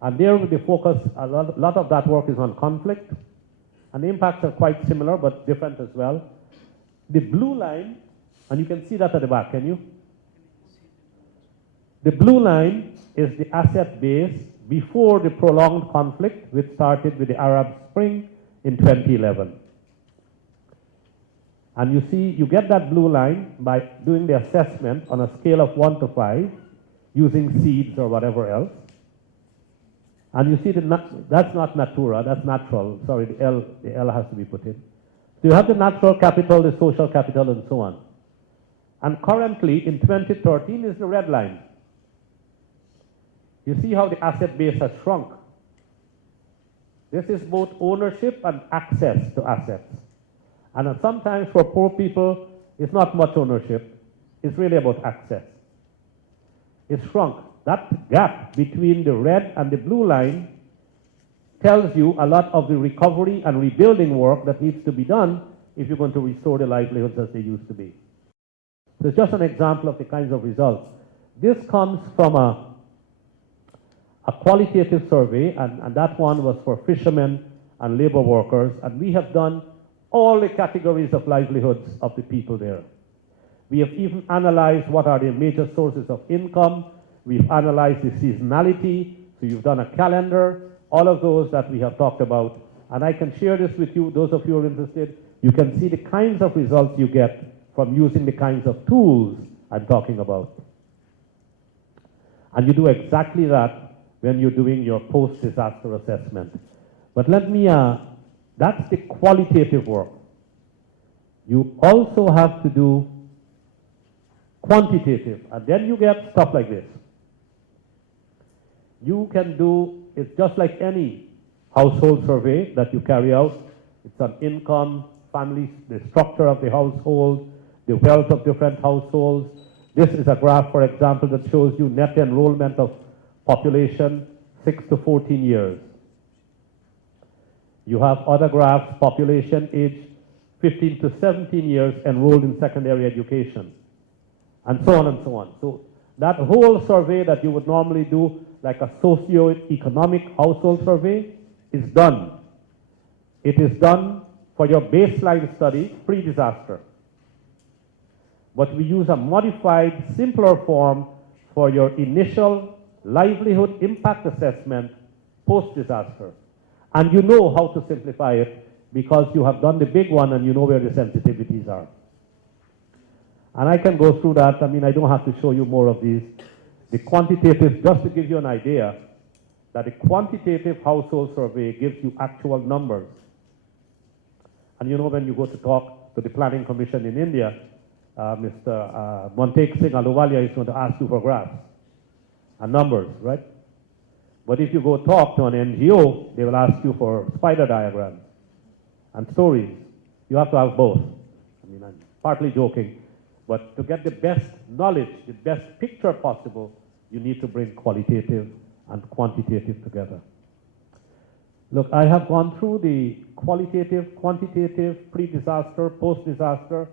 And there the focus, a lot of that work is on conflict. And the impacts are quite similar, but different as well. The blue line, and you can see that at the back, can you? The blue line is the asset base before the prolonged conflict, which started with the Arab Spring in 2011. And you see, you get that blue line by doing the assessment on a scale of 1 to 5, using seeds or whatever else. And you see that's not Natura, that's natural. Sorry, the L has to be put in. So you have the natural capital, the social capital, and so on. And currently, in 2013, is the red line. You see how the asset base has shrunk. This is both ownership and access to assets. And sometimes for poor people, it's not much ownership. It's really about access. It's shrunk. That gap between the red and the blue line tells you a lot of the recovery and rebuilding work that needs to be done if you're going to restore the livelihoods as they used to be. So it's just an example of the kinds of results. This comes from a qualitative survey, and that one was for fishermen and labor workers, and we have done all the categories of livelihoods of the people there. We have even analyzed what are the major sources of income. We've analyzed the seasonality, so you've done a calendar, all of those that we have talked about. And I can share this with you, those of you who are interested. You can see the kinds of results you get from using the kinds of tools I'm talking about. And you do exactly that when you're doing your post-disaster assessment. But let me, that's the qualitative work. You also have to do quantitative, and then you get stuff like this. You can do, it's just like any household survey that you carry out. It's on income, families, the structure of the household, the wealth of different households. This is a graph, for example, that shows you net enrollment of population 6 to 14 years. You have other graphs, population age 15 to 17 years enrolled in secondary education, and so on and so on. So that whole survey that you would normally do, like a socio-economic household survey, is done. It is done for your baseline study, pre-disaster. But we use a modified, simpler form for your initial livelihood impact assessment post-disaster. And you know how to simplify it because you have done the big one and you know where the sensitivities are. And I can go through that. I mean, I don't have to show you more of these. The quantitative, just to give you an idea, that the quantitative household survey gives you actual numbers. And you know, when you go to talk to the Planning Commission in India, Mr. Montek Singh Ahluwalia is going to ask you for graphs and numbers, right? But if you go talk to an NGO, they will ask you for spider diagrams and stories. You have to have both. I mean, I'm partly joking, but to get the best knowledge, the best picture possible, you need to bring qualitative and quantitative together. Look, I have gone through the qualitative, quantitative, pre-disaster, post-disaster,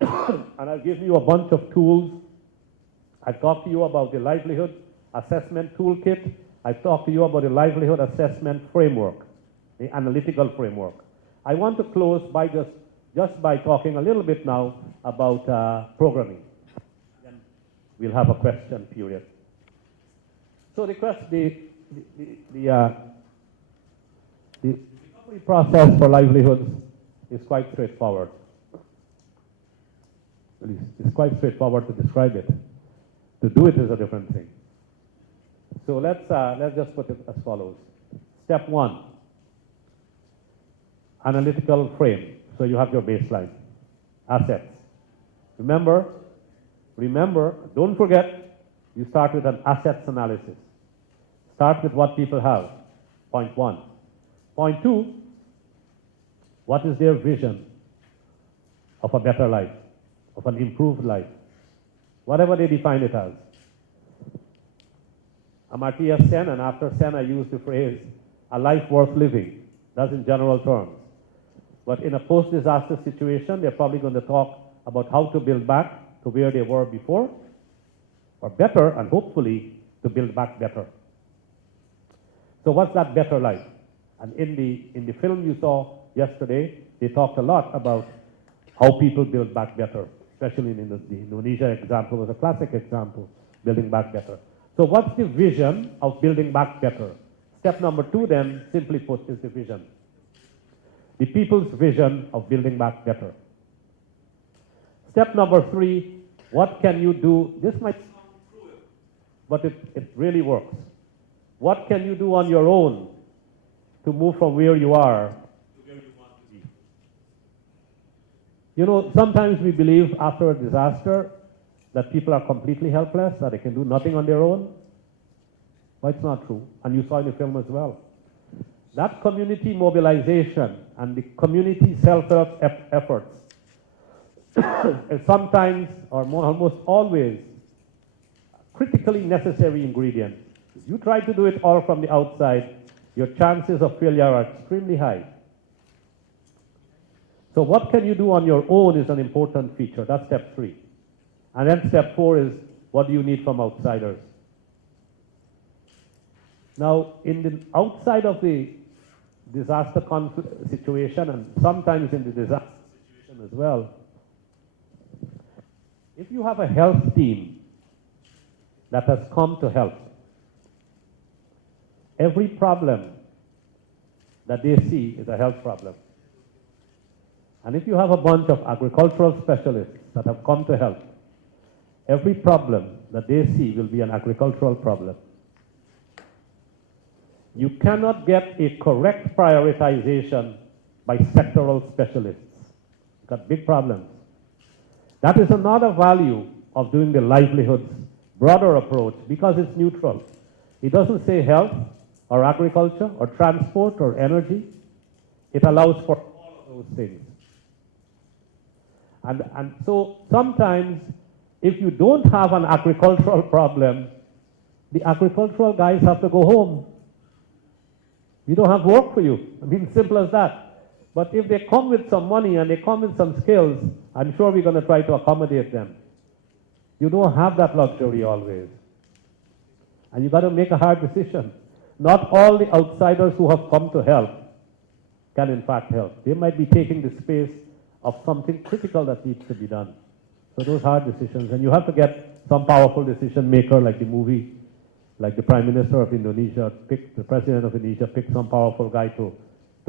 and I've given you a bunch of tools. I've talked to you about the livelihood assessment toolkit. I've talked to you about the livelihood assessment framework, the analytical framework. I want to close by just by talking a little bit now about programming. Then we'll have a question period. So the recovery process for livelihoods is quite straightforward. It's quite straightforward to describe it. To do it is a different thing. So let's just put it as follows. Step 1, analytical frame. So you have your baseline, assets. Remember, don't forget, you start with an assets analysis. Start with what people have, point 1. Point 2, what is their vision of a better life, of an improved life, whatever they define it as. Amartya Sen, and after Sen I use the phrase, a life worth living. That's in general terms. But in a post-disaster situation, they're probably going to talk about how to build back to where they were before, or better, and hopefully to build back better. So what's that better life? And in the film you saw yesterday, they talked a lot about how people build back better, especially in the Indonesia example was a classic example, building back better. So what's the vision of building back better? Step number 2 then, simply put, is the vision. The people's vision of building back better. Step number 3, what can you do? This might sound cruel, but it really works. What can you do on your own to move from where you are to where you want to be? You know, sometimes we believe after a disaster that people are completely helpless, that they can do nothing on their own. But it's not true, and you saw in the film as well. That community mobilization and the community self-help efforts is sometimes, or almost always, a critically necessary ingredient. If you try to do it all from the outside, your chances of failure are extremely high. So what can you do on your own is an important feature. That's step 3. And then step 4 is, what do you need from outsiders? Now, in the outside of the disaster situation, and sometimes in the disaster situation as well, if you have a health team that has come to help, every problem that they see is a health problem. And if you have a bunch of agricultural specialists that have come to help, every problem that they see will be an agricultural problem. You cannot get a correct prioritization by sectoral specialists. You've got big problems. That is another value of doing the livelihoods broader approach, because it's neutral. It doesn't say health or agriculture or transport or energy. It allows for all of those things. And so sometimes if you don't have an agricultural problem, the agricultural guys have to go home. We don't have work for you. I mean, simple as that. But if they come with some money and they come with some skills, I'm sure we're going to try to accommodate them. You don't have that luxury always. And you got to make a hard decision. Not all the outsiders who have come to help can in fact help. They might be taking the space of something critical that needs to be done. So those hard decisions, and you have to get some powerful decision maker like the movie, like the Prime Minister of Indonesia, the President of Indonesia, pick some powerful guy to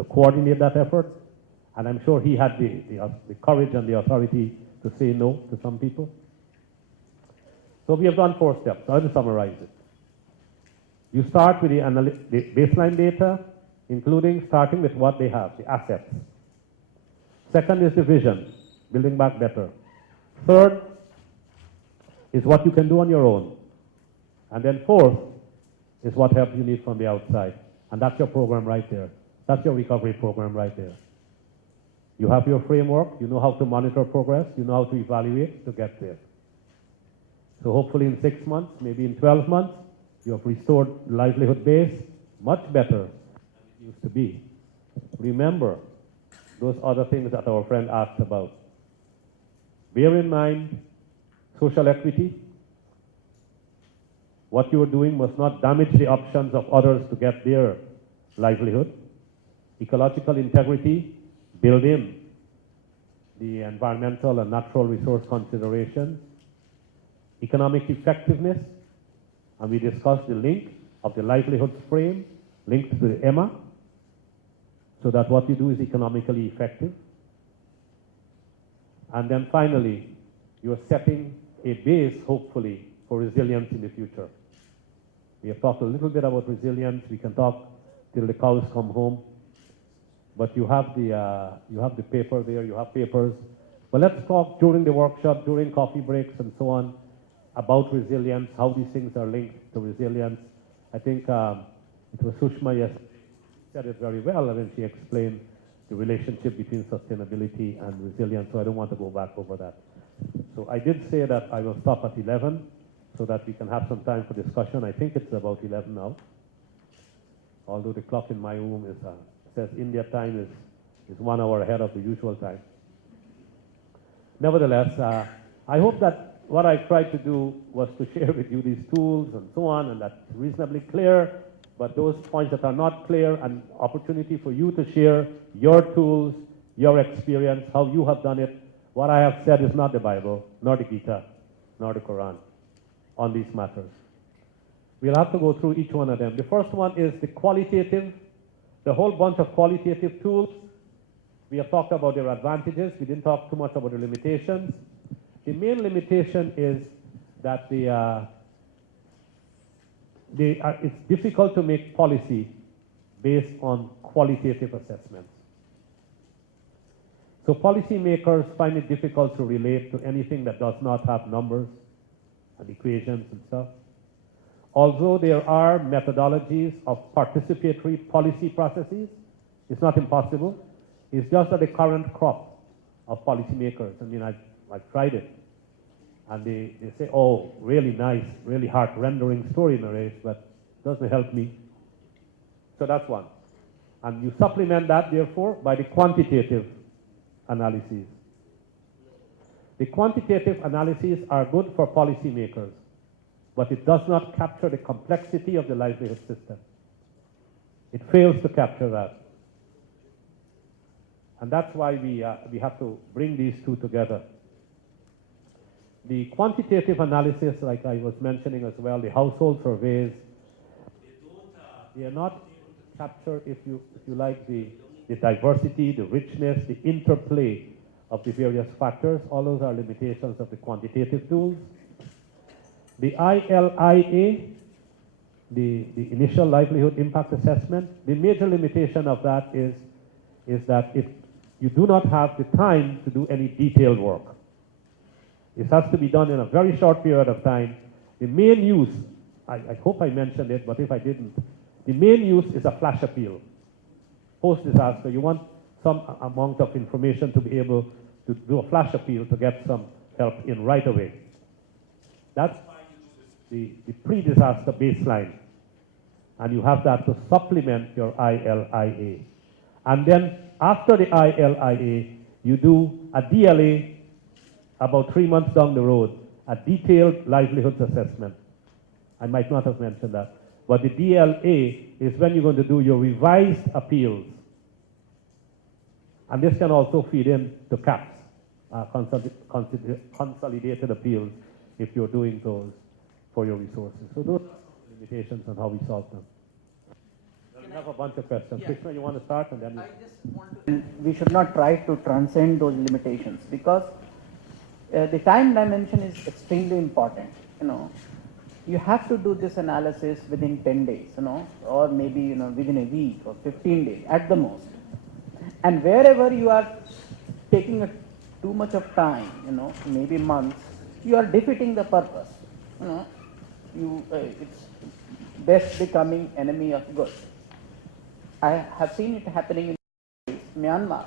coordinate that effort. And I'm sure he had the courage and the authority to say no to some people. So we have done 4 steps. I'll just summarize it. You start with the baseline data, including starting with what they have, the assets. Second is the vision, building back better. Third is what you can do on your own. And then fourth is what help you need from the outside. And that's your program right there. That's your recovery program right there. You have your framework, you know how to monitor progress, you know how to evaluate to get there. So hopefully in 6 months, maybe in 12 months, you have restored livelihood base much better than it used to be. Remember those other things that our friend asked about. Bear in mind social equity. What you are doing must not damage the options of others to get their livelihood. Ecological integrity, build in the environmental and natural resource considerations. Economic effectiveness, and we discussed the link of the livelihoods frame linked to the EMA, so that what you do is economically effective. And then finally, you are setting a base, hopefully, for resilience in the future. We have talked a little bit about resilience. We can talk till the cows come home. But you have the paper there, you have papers. But let's talk during the workshop, during coffee breaks and so on, about resilience, how these things are linked to resilience. I think it was Sushma yesterday said it very well when she explained the relationship between sustainability and resilience, so I don't want to go back over that. So I did say that I will stop at 11 so that we can have some time for discussion. I think it's about 11 now, although the clock in my room says India time is 1 hour ahead of the usual time. Nevertheless, I hope that what I tried to do was to share with you these tools and so on, and that's reasonably clear, but those points that are not clear, an opportunity for you to share your tools, your experience, how you have done it. What I have said is not the Bible, nor the Gita, nor the Quran on these matters. We'll have to go through each one of them. The first one is the qualitative, the whole bunch of qualitative tools. We have talked about their advantages. We didn't talk too much about the limitations. The main limitation is that it's difficult to make policy based on qualitative assessments. So policymakers find it difficult to relate to anything that does not have numbers and equations and stuff. Although there are methodologies of participatory policy processes, it's not impossible. It's just that the current crop of policymakers, I mean, I've tried it, and they say, oh, really nice, really heart-rendering story narrates, but doesn't help me. So that's one. And you supplement that, therefore, by the quantitative analyses. The quantitative analyses are good for policymakers, but it does not capture the complexity of the livelihood system. It fails to capture that. And that's why we have to bring these two together. The quantitative analysis, like I was mentioning as well, the household surveys, they are not able to capture, if you like, the diversity, the richness, the interplay of the various factors. All those are limitations of the quantitative tools. The ILIA, the initial livelihood impact assessment, the major limitation of that is that you do not have the time to do any detailed work. It has to be done in a very short period of time. The main use, I hope I mentioned it, but if I didn't, the main use is a flash appeal. Post-disaster, you want some amount of information to be able to do a flash appeal to get some help in right away. That's why you do the pre-disaster baseline. And you have that to supplement your ILIA. And then after the ILIA, you do a DLA about 3 months down the road, a detailed livelihoods assessment. I might not have mentioned that. But the DLA is when you're going to do your revised appeals. And this can also feed in to CAPS, consolidated appeals, if you're doing those for your resources. So those are limitations on how we solve them. Can have a bunch of questions. Yeah. Krishna, you want to start and then? I just want to. We should not try to transcend those limitations because the time dimension is extremely important. You have to do this analysis within 10 days, or maybe within a week or 15 days at the most. And wherever you are taking too much of time, maybe months, you are defeating the purpose. It's best becoming enemy of good. I have seen it happening in Myanmar,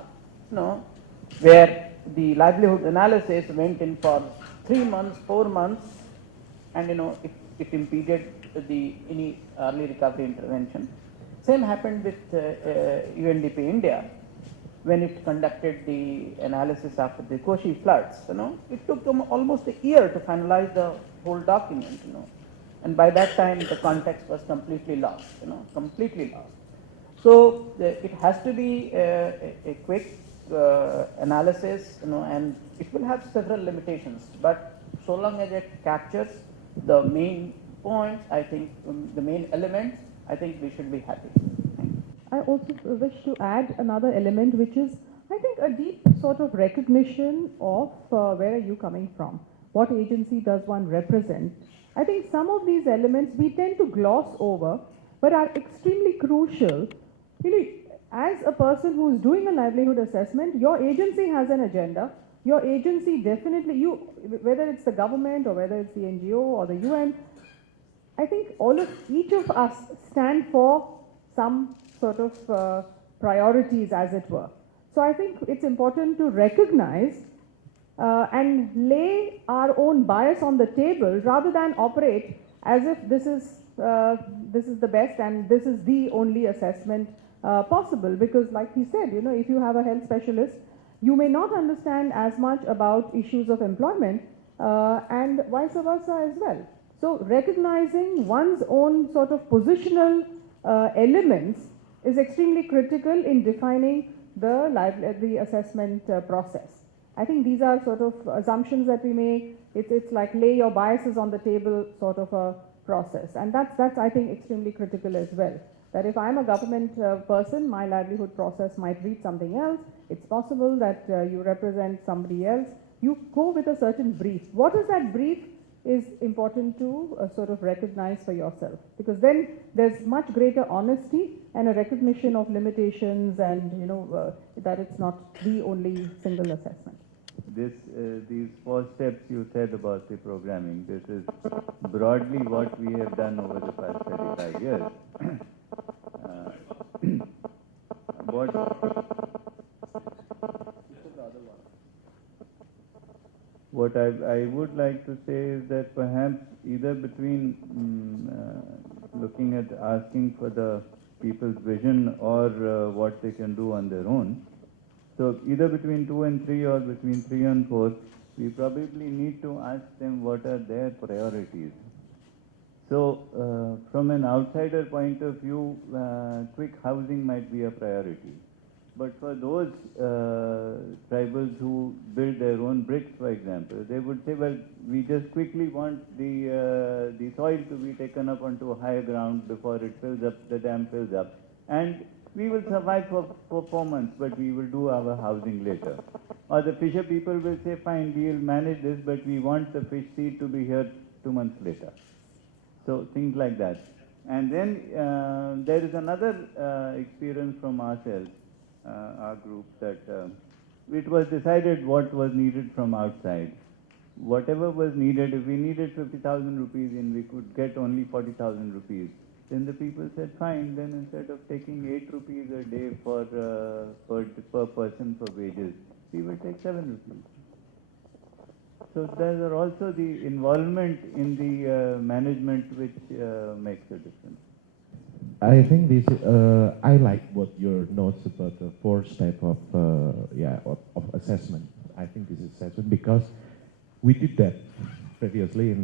where the livelihood analysis went in for 3 months, 4 months, and it impeded any early recovery intervention. Same happened with UNDP India when it conducted the analysis after the Koshi floods. It took them almost a year to finalize the whole document. And by that time the context was completely lost. Completely lost. So it has to be a quick analysis, and it will have several limitations. But so long as it captures the main points, I think the main elements, I think we should be happy. I also wish to add another element, which is, I think, a deep sort of recognition of where are you coming from? What agency does one represent? I think some of these elements we tend to gloss over, but are extremely crucial. As a person who is doing a livelihood assessment, your agency has an agenda. Your agency definitely, whether it's the government or whether it's the NGO or the UN, I think each of us stand for some sort of priorities, as it were. So I think it's important to recognize and lay our own bias on the table rather than operate as if this is the best and this is the only assessment possible. Because like he said, if you have a health specialist, you may not understand as much about issues of employment and vice versa as well. So recognizing one's own sort of positional elements is extremely critical in defining the assessment process. I think these are sort of assumptions that we make. It's like lay your biases on the table sort of a process. And that's I think extremely critical as well. That if I'm a government person, my livelihood process might read something else. It's possible that you represent somebody else. You go with a certain brief. What is that brief is important to sort of recognize for yourself. Because then there's much greater honesty and a recognition of limitations and, that it's not the only single assessment. These 4 steps you said about the programming, this is broadly what we have done over the past 35 years. What I would like to say is that perhaps either between looking at asking for the people's vision or what they can do on their own, so either between 2 and 3 or between 3 and 4, we probably need to ask them what are their priorities. So from an outsider point of view, quick housing might be a priority. But for those tribals who build their own bricks, for example, they would say, well, we just quickly want the soil to be taken up onto a higher ground before it fills up, the dam fills up. And we will survive for 4 months, but we will do our housing later. Or the fisher people will say, fine, we will manage this, but we want the fish seed to be here 2 months later. So things like that. And then there is another experience from ourselves, our group, that it was decided what was needed from outside. Whatever was needed, if we needed 50,000 rupees and we could get only 40,000 rupees, then the people said, fine, then instead of taking 8 rupees a day per person for wages, we will take 7 rupees. So there are also the involvement in the management which makes a difference. I think this. I like what your notes about the 4 step of assessment. I think this is assessment because we did that previously in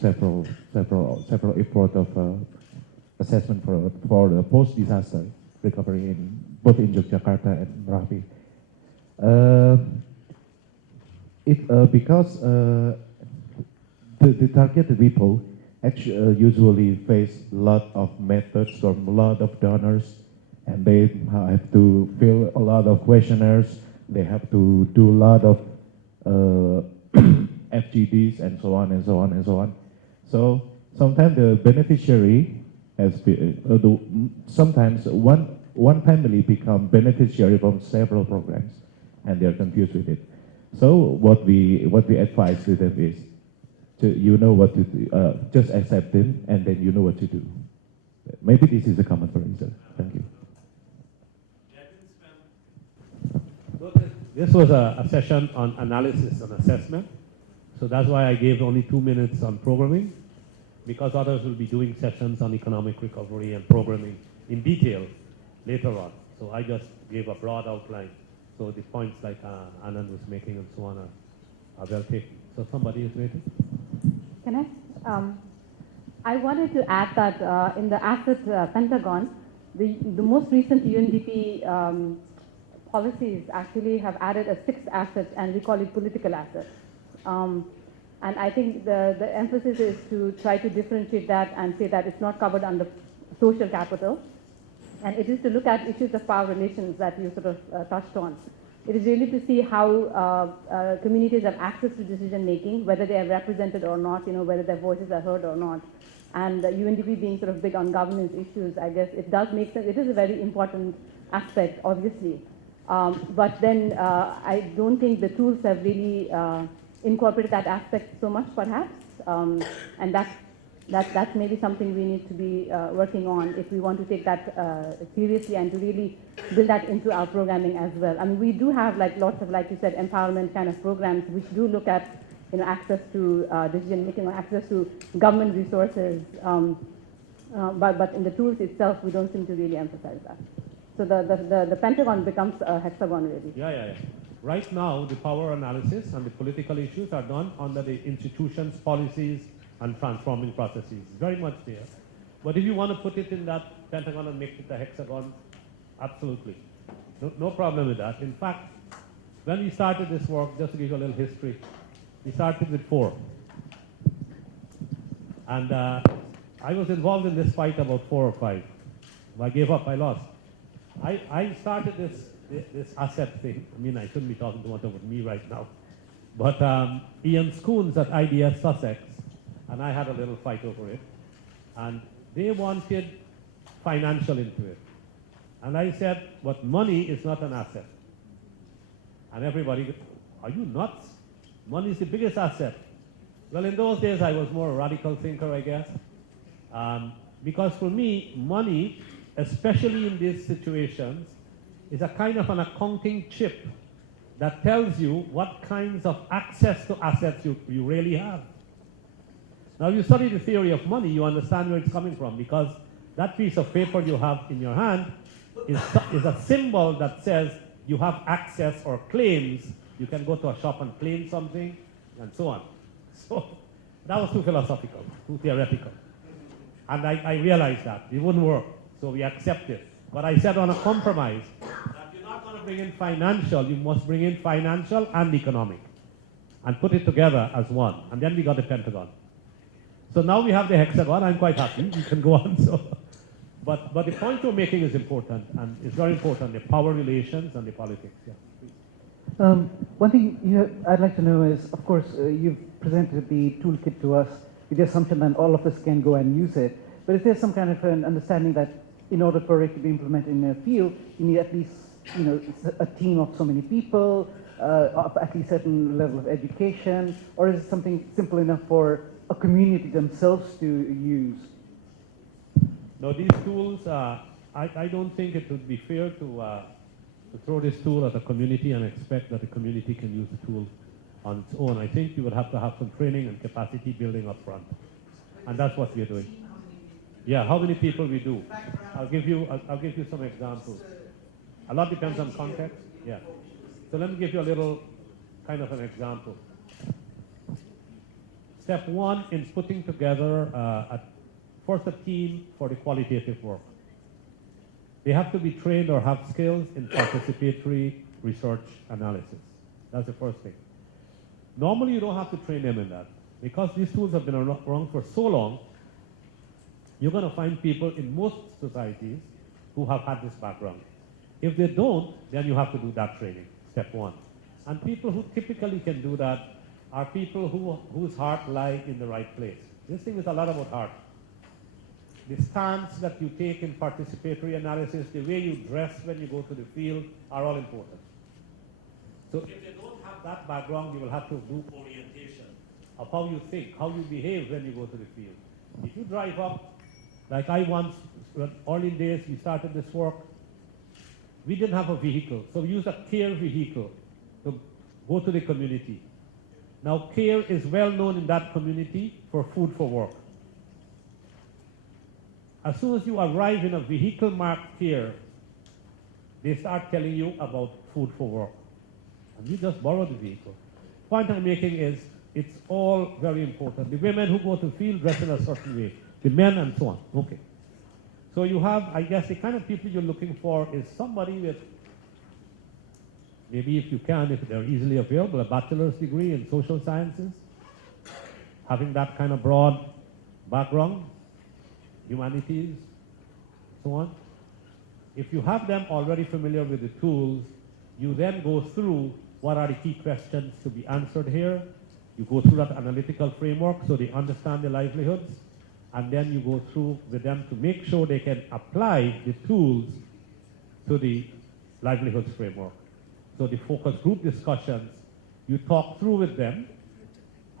several efforts of assessment for the post-disaster recovery in both in Yogyakarta and Merapi. Because the targeted people usually face a lot of methods from a lot of donors, and they have to fill a lot of questionnaires. They have to do a lot of FGDs and so on and so on and so on. So sometimes the beneficiary sometimes one family become beneficiary from several programs, and they're confused with it. So what we advise to them is, you know what to do, just accept it, and then you know what to do. Maybe this is a common answer. Thank you. This was a session on analysis and assessment. So that's why I gave only 2 minutes on programming, because others will be doing sessions on economic recovery and programming in detail later on. So I just gave a broad outline. So the points like Anand was making and so on are well taken. So somebody is waiting. Can I? I wanted to add that in the asset Pentagon, the most recent UNDP policies actually have added a sixth asset, and we call it political assets. And I think the emphasis is to try to differentiate that and say that it's not covered under social capital. And it is to look at issues of power relations that you sort of touched on. It is really to see how communities have access to decision making, whether they are represented or not, whether their voices are heard or not. And UNDP being sort of big on governance issues, I guess it does make sense. It is a very important aspect, obviously. But then I don't think the tools have really incorporated that aspect so much, perhaps. And that's maybe something we need to be working on if we want to take that seriously and to really build that into our programming as well. I mean, we do have lots of, like you said, empowerment kind of programs which do look at access to decision making or access to government resources. But in the tools itself, we don't seem to really emphasize that. So the Pentagon becomes a hexagon, really. Yeah. Right now, the power analysis and the political issues are done under the institutions, policies, and transforming processes. Very much there. But if you want to put it in that Pentagon and make it a hexagon, absolutely. No problem with that. In fact, when we started this work, just to give you a little history, we started with 4. And I was involved in this fight about 4 or 5. I gave up, I lost. I started this asset thing. I mean, I shouldn't be talking too much about me right now. But Ian Scoons at IDS Sussex and I had a little fight over it. And they wanted financial into it. And I said, but money is not an asset. And everybody, are you nuts? Money is the biggest asset. Well, in those days, I was more a radical thinker, I guess. Because for me, money, especially in these situations, is a kind of an accounting chip that tells you what kinds of access to assets you really have. Now, if you study the theory of money, you understand where it's coming from, because that piece of paper you have in your hand is a symbol that says you have access or claims. You can go to a shop and claim something, and so on. So that was too philosophical, too theoretical. And I realized that it wouldn't work, so we accepted. But I said on a compromise, that you're not going to bring in financial, you must bring in financial and economic, and put it together as one. And then we got the Pentagon. So now we have the hexagon. I'm quite happy. We can go on. So, but the point you're making is important, and it's very important, the power relations and the politics. Yeah. One thing I'd like to know is, of course, you've presented the toolkit to us with the assumption that all of us can go and use it. But is there some kind of an understanding that in order for it to be implemented in a field, you need at least a team of so many people, of at least a certain level of education, or is it something simple enough for a community themselves to use? No, these tools, I don't think it would be fair to throw this tool at a community and expect that the community can use the tool on its own. I think you would have to have some training and capacity building up front. And that's what we're doing. Yeah, how many people we do? I'll give you some examples. A lot depends on context. Yeah. So let me give you a little kind of an example. Step 1 in putting together first a team for the qualitative work. They have to be trained or have skills in participatory research analysis. That's the first thing. Normally, you don't have to train them in that, because these tools have been around for so long you're going to find people in most societies who have had this background. If they don't, then you have to do that training, step one. And people who typically can do that are people whose heart lie in the right place. This thing is a lot about heart. The stance that you take in participatory analysis, the way you dress when you go to the field are all important. So if they don't have that background, you will have to do orientation of how you think, how you behave when you go to the field. If you drive up, like I once, early days we started this work, we didn't have a vehicle, so we used a CARE vehicle to go to the community. Now CARE is well known in that community for food for work. As soon as you arrive in a vehicle marked CARE, they start telling you about food for work. And you just borrow the vehicle. Point I'm making is, it's all very important. The women who go to field dress in a certain way, the men and so on. Okay. So you have, I guess, the kind of people you're looking for is somebody with, maybe if you can, if they're easily available, a bachelor's degree in social sciences, having that kind of broad background, humanities, so on. If you have them already familiar with the tools, you then go through what are the key questions to be answered here. You go through that analytical framework so they understand the livelihoods, and then you go through with them to make sure they can apply the tools to the livelihoods framework. So the focus group discussions, you talk through with them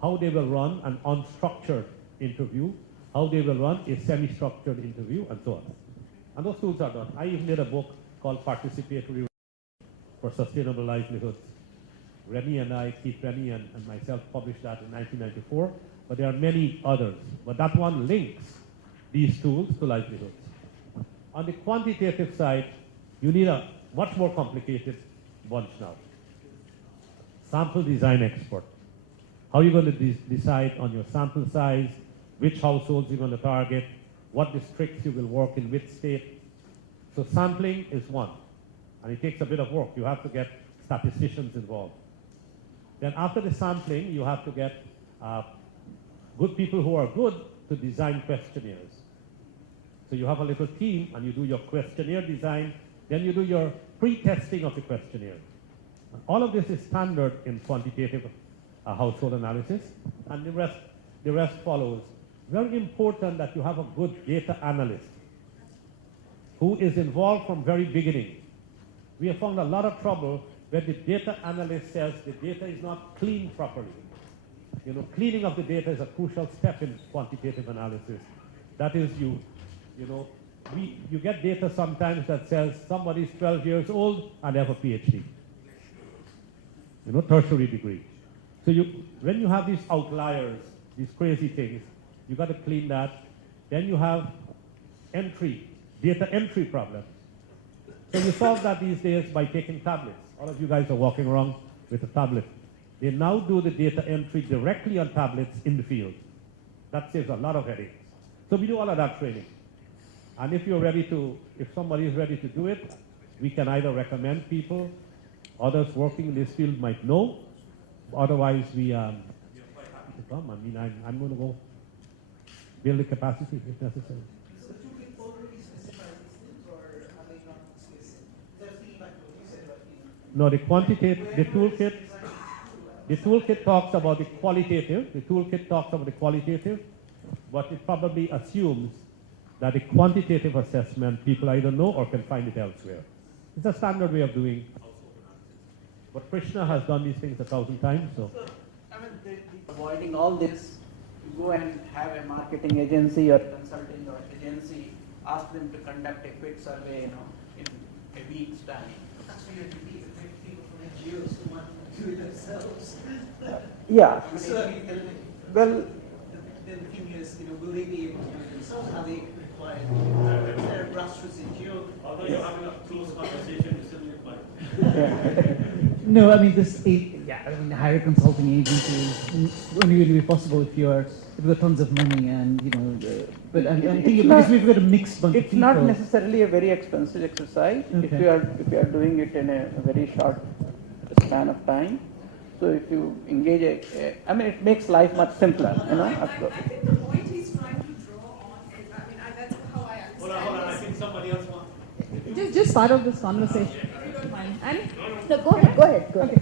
how they will run an unstructured interview, how they will run a semi-structured interview, and so on. And those tools are done. I even did a book called Participatory for Sustainable Livelihoods. Remy and I, Keith Rennie and myself published that in 1994, but there are many others. But that one links these tools to livelihoods. On the quantitative side, you need a much more complicated bunch now. Sample design expert. How are you going to decide on your sample size, which households you're going to target, what districts you will work in which state. So sampling is one, and it takes a bit of work. You have to get statisticians involved. Then after the sampling, you have to get good people who are good to design questionnaires. So you have a little team, and you do your questionnaire design, then you do your pre-testing of the questionnaire. And all of this is standard in quantitative household analysis, and the rest follows. Very important that you have a good data analyst who is involved from very beginning. We have found a lot of trouble where the data analyst says the data is not cleaned properly. You know, cleaning of the data is a crucial step in quantitative analysis. That is, you get data sometimes that says somebody's 12 years old and they have a PhD. You know, tertiary degree. So when you have these outliers, these crazy things, you got to clean that. Then you have data entry problems. So you solve that these days by taking tablets. All of you guys are walking around with a tablet. They now do the data entry directly on tablets in the field. That saves a lot of headaches. So we do all of that training. And if somebody is ready to do it, we can either recommend people, others working in this field might know. Otherwise, we are quite happy to come. I mean, I'm going to go build the capacity if necessary. So do we already specify these things, or are they not specific? There's the like what you said about No, the toolkit talks about the qualitative. The toolkit talks about the qualitative, but it probably assumes that the quantitative assessment people either know or can find it elsewhere. It's a standard way of doing household analysis. But Krishna has done these things 1,000 times, so. I mean, avoiding all this, you go and have a marketing agency or consulting or agency, ask them to conduct a quick survey, in a week's time. That's where you need people from NGOs who want to do it themselves. Yeah. So, Well, then the thing is, will they be able to do it themselves? Are they required? Is there a grassroots NGO? Although you're having a close conversation, you still required. No, I mean hire consulting agencies only will be possible if you've got tons of money and but I think because we've got a mixed bunch of it's people. not necessarily a very expensive exercise if you are doing it in a very short span of time. So if you engage it makes life much simpler, I think the point he's trying to draw on is, is just part of this conversation. If you don't mind. And No, go ahead. okay.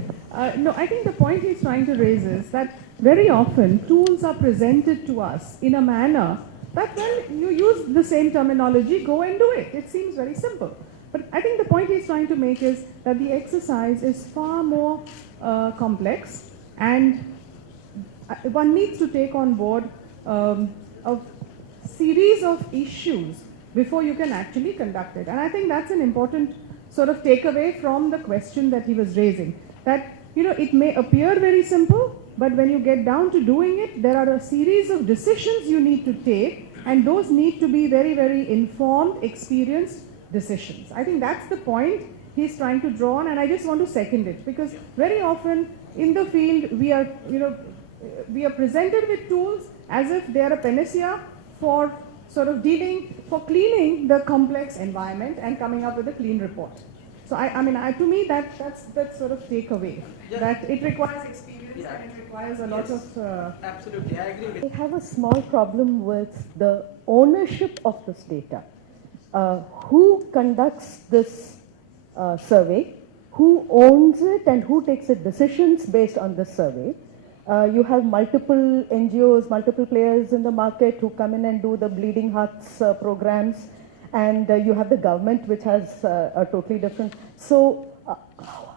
No, I think the point he's trying to raise is that very often tools are presented to us in a manner that when you use the same terminology, go and do it. It seems very simple. But I think the point he's trying to make is that the exercise is far more complex, and one needs to take on board a series of issues before you can actually conduct it. And I think that's an important sort of takeaway from the question that he was raising. That, you know, it may appear very simple, but when you get down to doing it, there are a series of decisions you need to take, and those need to be very, very informed, experienced decisions. I think that's the point he's trying to draw on, and I just want to second it, because very often in the field we are, we are presented with tools as if they are a panacea for sort of for cleaning the complex environment and coming up with a clean report. So to me, that's sort of takeaway, that it requires experience and it requires a lot of... Absolutely, I agree with I have a small problem with the ownership of this data. Who conducts this survey? Who owns it and who takes the decisions based on this survey? You have multiple NGOs, multiple players in the market who come in and do the bleeding hearts programs, and you have the government, which has a totally different. So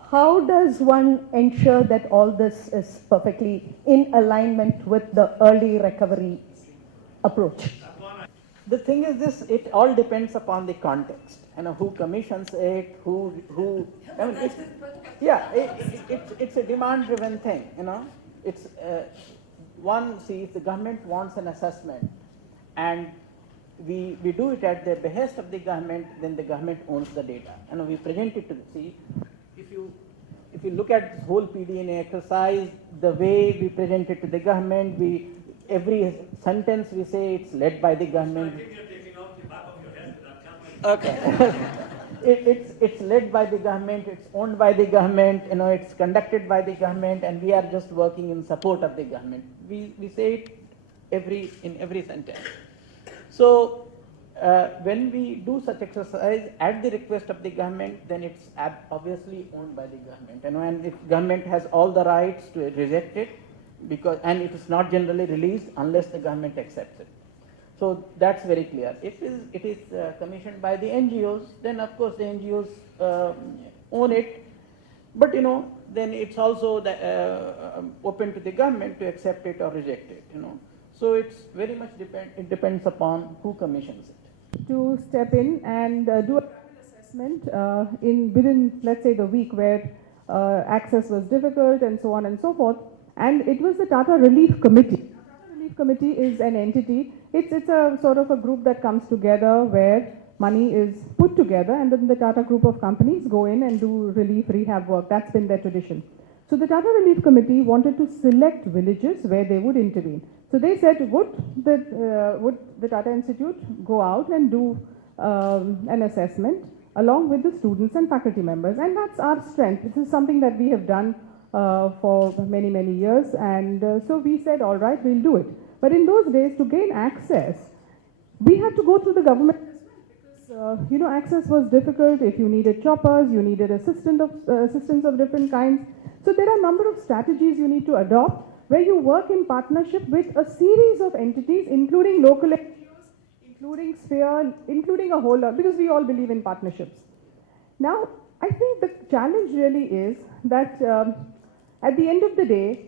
how does one ensure that all this is perfectly in alignment with the early recovery approach? The thing is this, it all depends upon the context, who commissions it, it's a demand-driven thing, It's, if the government wants an assessment and we do it at the behest of the government, then the government owns the data. We present it to if you look at this whole PD&A exercise, the way we present it to the government, every sentence we say it's led by the government. I think you're taking off the back of your head with that camera. Okay. It's led by the government, it's owned by the government, it's conducted by the government, and we are just working in support of the government. We say it in every sentence. So when we do such exercise at the request of the government, then it's obviously owned by the government. And if government has all the rights to reject it, and it is not generally released unless the government accepts it. So that's very clear. If it is commissioned by the NGOs, then of course the NGOs own it. But then it's also open to the government to accept it or reject it. So it's very much it depends upon who commissions it. To step in and do a assessment within, let's say, the week where access was difficult and so on and so forth. And it was the Tata Relief Committee. The Tata Relief Committee is an entity. It's a sort of a group that comes together where money is put together, and then the Tata group of companies go in and do relief rehab work. That's been their tradition. So the Tata Relief Committee wanted to select villages where they would intervene. So they said, would the Tata Institute go out and do an assessment along with the students and faculty members? And that's our strength. This is something that we have done for many, many years, and so we said, all right, we'll do it. But in those days, to gain access, we had to go through the government because access was difficult. If you needed choppers, you needed assistance of different kinds. So there are a number of strategies you need to adopt where you work in partnership with a series of entities, including local NGOs, including Sphere, including a whole lot, because we all believe in partnerships. Now, I think the challenge really is that at the end of the day,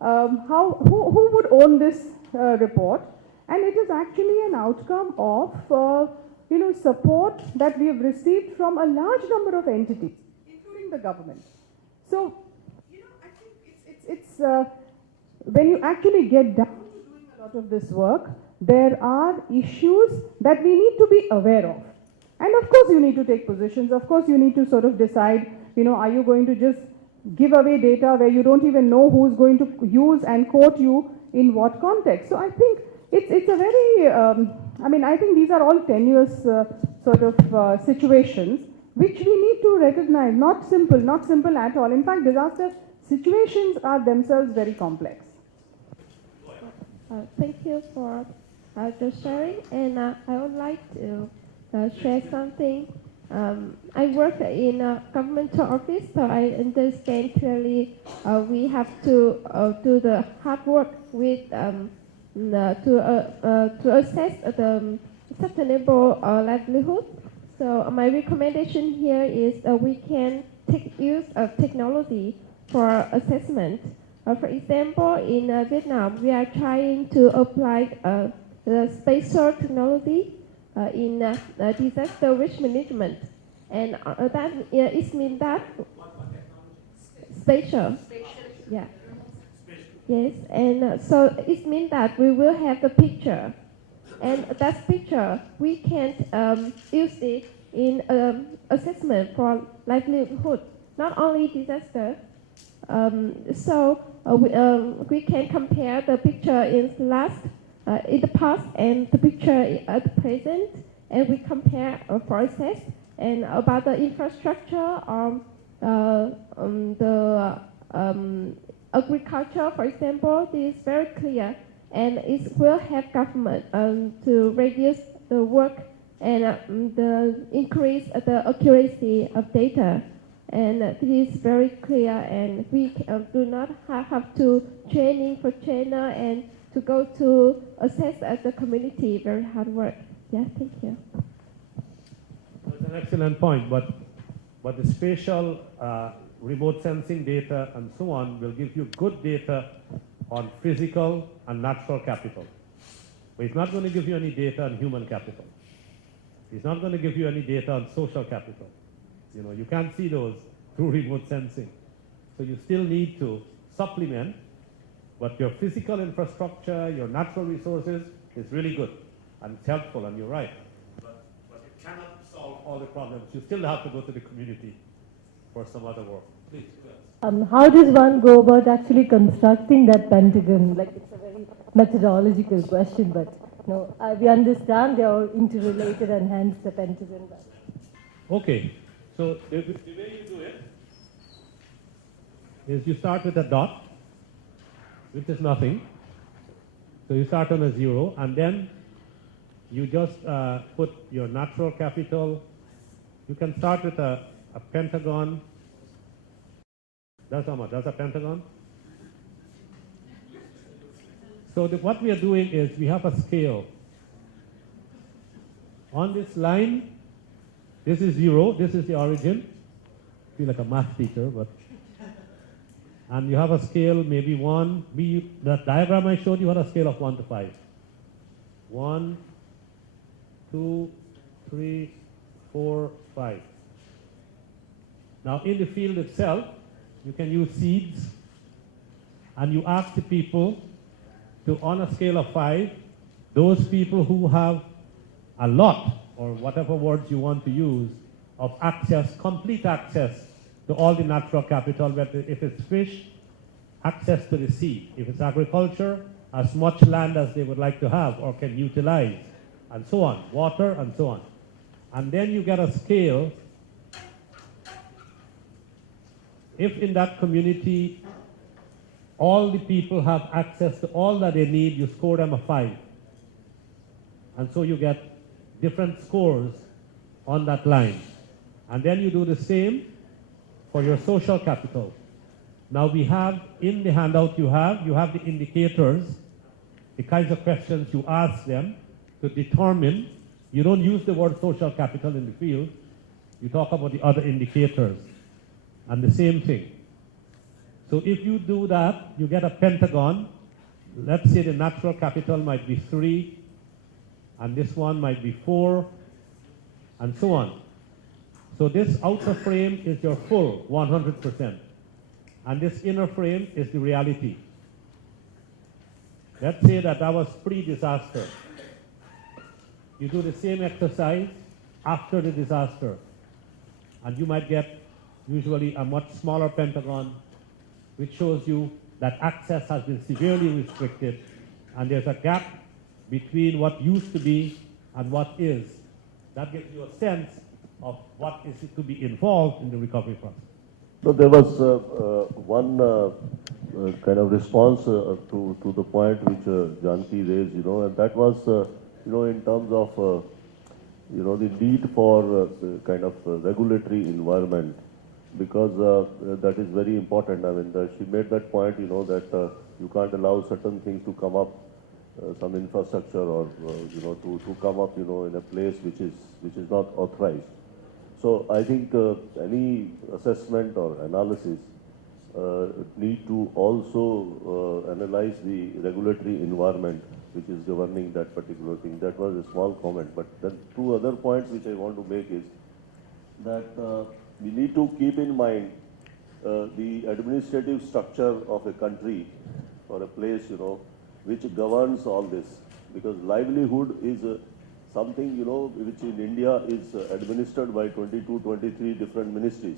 who would own this report? And it is actually an outcome of support that we have received from a large number of entities, including the government. So, I think it's when you actually get down to doing a lot of this work, there are issues that we need to be aware of. And of course you need to take positions. Of course you need to sort of decide, are you going to just give away data where you don't even know who's going to use and quote you in what context. So I think it's a very, I think these are all tenuous sort of situations which we need to recognize, not simple at all. In fact, disaster situations are themselves very complex. Thank you for the sharing, and I would like to share something I work in a government office, so I understand clearly we have to do the hard work with to assess the sustainable livelihood. So my recommendation here is we can take use of technology for assessment. For example, in Vietnam, we are trying to apply the spatial technology in disaster risk management, and that it means that spatial, yeah, yes, and so it means that we will have the picture, and that picture we can use it in assessment for livelihood, not only disaster. We can compare the picture in the past and the picture at the present, and we compare process and about the infrastructure the agriculture, for example. This is very clear, and it will help government to reduce the work and the increase the accuracy of data. And this is very clear, and we do not have to training for trainer and to go to assess as a community. Very hard work. Yeah, thank you. That's an excellent point, but the spatial remote sensing data and so on will give you good data on physical and natural capital. But it's not going to give you any data on human capital. It's not going to give you any data on social capital. You know, you can't see those through remote sensing. So you still need to supplement, but your physical infrastructure, your natural resources is really good and it's helpful, and you're right. But it cannot solve all the problems. You still have to go to the community for some other work. Please, how does one go about actually constructing that pentagon? Like, it's a very methodological question, but you know, we understand they are interrelated and hence the pentagon. Okay, so the way you do it is you start with a dot, which is nothing. So you start on a 0, and then you just put your natural capital. You can start with a pentagon. That's how much? That's a pentagon. So what we are doing is we have a scale. On this line, this is 0, this is the origin. I feel like a math teacher, but. And you have a scale, maybe 1. The diagram I showed you had a scale of 1 to 5. 1, 2, 3, 4, 5. Now in the field itself, you can use seeds, and you ask the people to, on a scale of 5, those people who have a lot, or whatever words you want to use, of access, complete access to all the natural capital, whether if it's fish, access to the sea. If it's agriculture, as much land as they would like to have or can utilize, and so on, water and so on. And then you get a scale. If in that community all the people have access to all that they need, you score them a 5. And so you get different scores on that line. And then you do the same for your social capital. Now we have, in the handout you have the indicators, the kinds of questions you ask them to determine. You don't use the word social capital in the field. You talk about the other indicators. And the same thing. So if you do that, you get a pentagon. Let's say the natural capital might be 3, and this one might be 4, and so on. So this outer frame is your full 100%. And this inner frame is the reality. Let's say that was pre-disaster. You do the same exercise after the disaster. And you might get usually a much smaller pentagon, which shows you that access has been severely restricted, and there's a gap between what used to be and what is. That gives you a sense of what is to be involved in the recovery process. So there was one kind of response to the point which Janki raised, and that was, in terms of you know, the need for kind of regulatory environment, because that is very important. I mean, she made that point, you know, that you can't allow certain things to come up, some infrastructure or, you know, to come up, you know, in a place which is not authorized. So I think any assessment or analysis need to also analyze the regulatory environment which is governing that particular thing. That was a small comment, but then two other points which I want to make is that we need to keep in mind the administrative structure of a country or a place, you know, which governs all this, because livelihood is something, you know, which in India is administered by 22, 23 different ministries.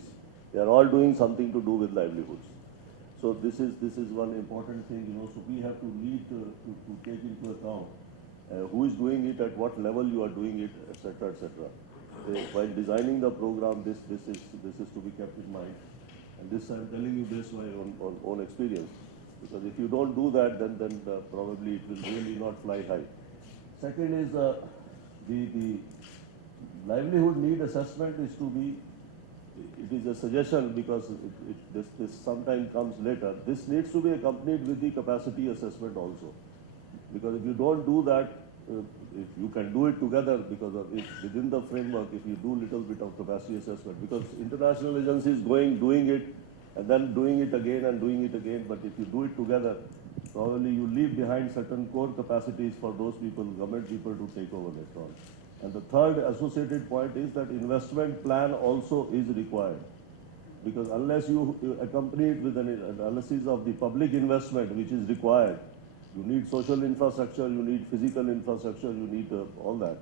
They are all doing something to do with livelihoods. So this is one important thing, you know. So we have to need to take into account who is doing it, at what level you are doing it, etc., etc. While designing the program, this is to be kept in mind. And this I'm telling you this by on own experience, because if you don't do that, then probably it will really not fly high. Second is the livelihood need assessment is to be. It is a suggestion, because this sometimes comes later. This needs to be accompanied with the capacity assessment also, because if you don't do that, if you can do it together, because of if within the framework, if you do little bit of capacity assessment, because international agencies doing it and then doing it again and doing it again, but if you do it together, probably you leave behind certain core capacities for those people, government people, to take over later on. And the third associated point is that investment plan also is required, because unless you accompany it with an analysis of the public investment which is required, you need social infrastructure, you need physical infrastructure, you need all that.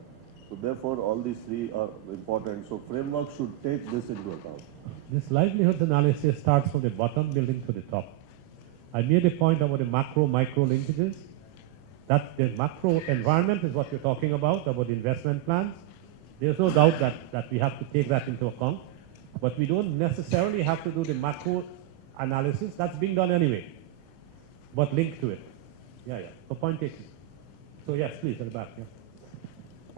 So therefore, all these three are important. So framework should take this into account. This livelihood analysis starts from the bottom, building to the top. I made a point about the macro-micro linkages. That the macro environment is what you're talking about investment plans. There's no doubt that we have to take that into account. But we don't necessarily have to do the macro analysis. That's being done anyway, but linked to it. Yeah. So point taken. So yes, please, at the back. Yeah.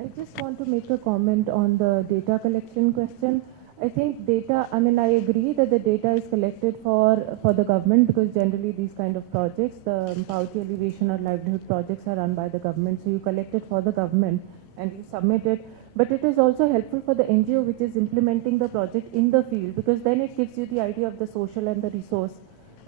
I just want to make a comment on the data collection question. I think data, I mean, I agree that the data is collected for the government, because generally these kind of projects, the poverty alleviation or livelihood projects, are run by the government. So you collect it for the government and you submit it. But it is also helpful for the NGO which is implementing the project in the field, because then it gives you the idea of the social and the resource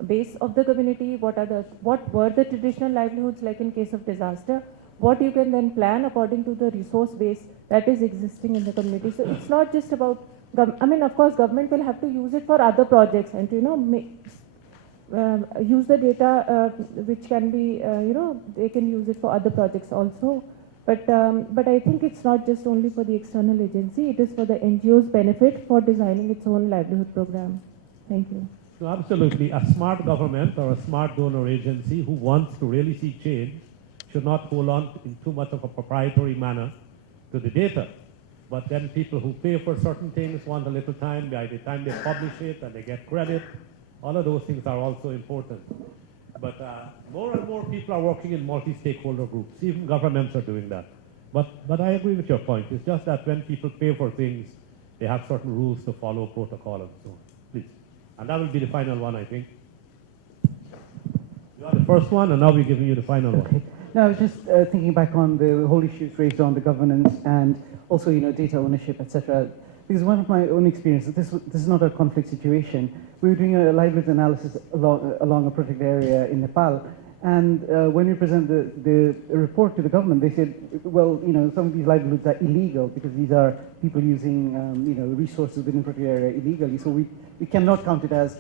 base of the community. What were the traditional livelihoods like in case of disaster? What you can then plan according to the resource base that is existing in the community. So it's not just about, I mean, of course, government will have to use it for other projects and to, you know, use the data which can be, you know, they can use it for other projects also. But I think it's not just only for the external agency, it is for the NGO's benefit for designing its own livelihood program. Thank you. So absolutely, a smart government or a smart donor agency who wants to really see change should not hold on in too much of a proprietary manner to the data. But then people who pay for certain things want a little time. By the time they publish it and they get credit, all of those things are also important. But more and more people are working in multi-stakeholder groups. Even governments are doing that. But I agree with your point. It's just that when people pay for things, they have certain rules to follow, protocol, and so on. Please. And that will be the final one, I think. You are the first one, and now we're giving you the final one. No, I was just thinking back on the whole issues raised on the governance and also, you know, data ownership, etc. Because one of my own experiences, this is not a conflict situation. We were doing a livelihood analysis along a project area in Nepal, and when we present the report to the government, they said, well, you know, some of these livelihoods are illegal because these are people using, you know, resources within project area illegally. So we cannot count it as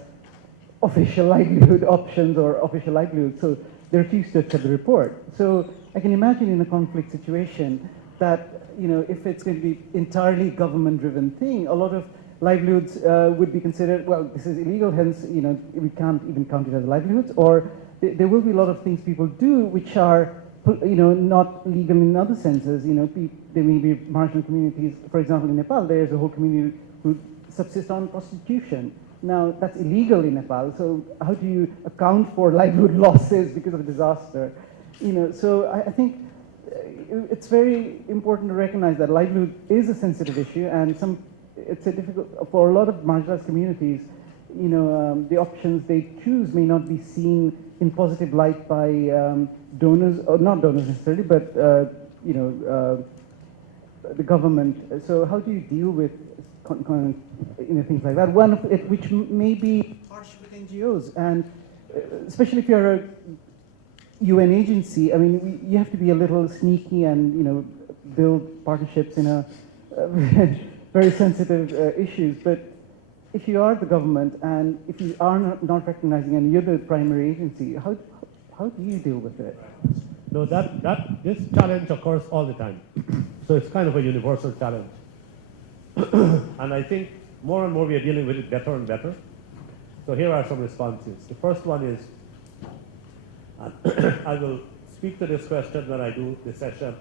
official livelihood options or official livelihood. So they refused to accept the report. So I can imagine in a conflict situation that, you know, if it's going to be entirely government-driven thing, a lot of livelihoods would be considered, well, this is illegal, hence, you know, we can't even count it as livelihoods, or there will be a lot of things people do which are, you know, not legal in other senses. You know, there may be marginal communities. For example, in Nepal, there is a whole community who subsist on prostitution. Now, that's illegal in Nepal, so how do you account for livelihood losses because of a disaster? You know, so I think it's very important to recognize that livelihood is a sensitive issue, and it's a difficult for a lot of marginalized communities. You know, the options they choose may not be seen in positive light by donors, or not donors necessarily, but you know, the government. So how do you deal with things like that? One of it, which may be harsh with NGOs, and especially if you're a UN agency, I mean, you have to be a little sneaky and, you know, build partnerships in a very sensitive issues. But if you are the government and if you are not recognizing and you're the primary agency, how do you deal with it? No, this challenge occurs all the time. So it's kind of a universal challenge. And I think more and more we are dealing with it better and better. So here are some responses. The first one is, I will speak to this question when I do the session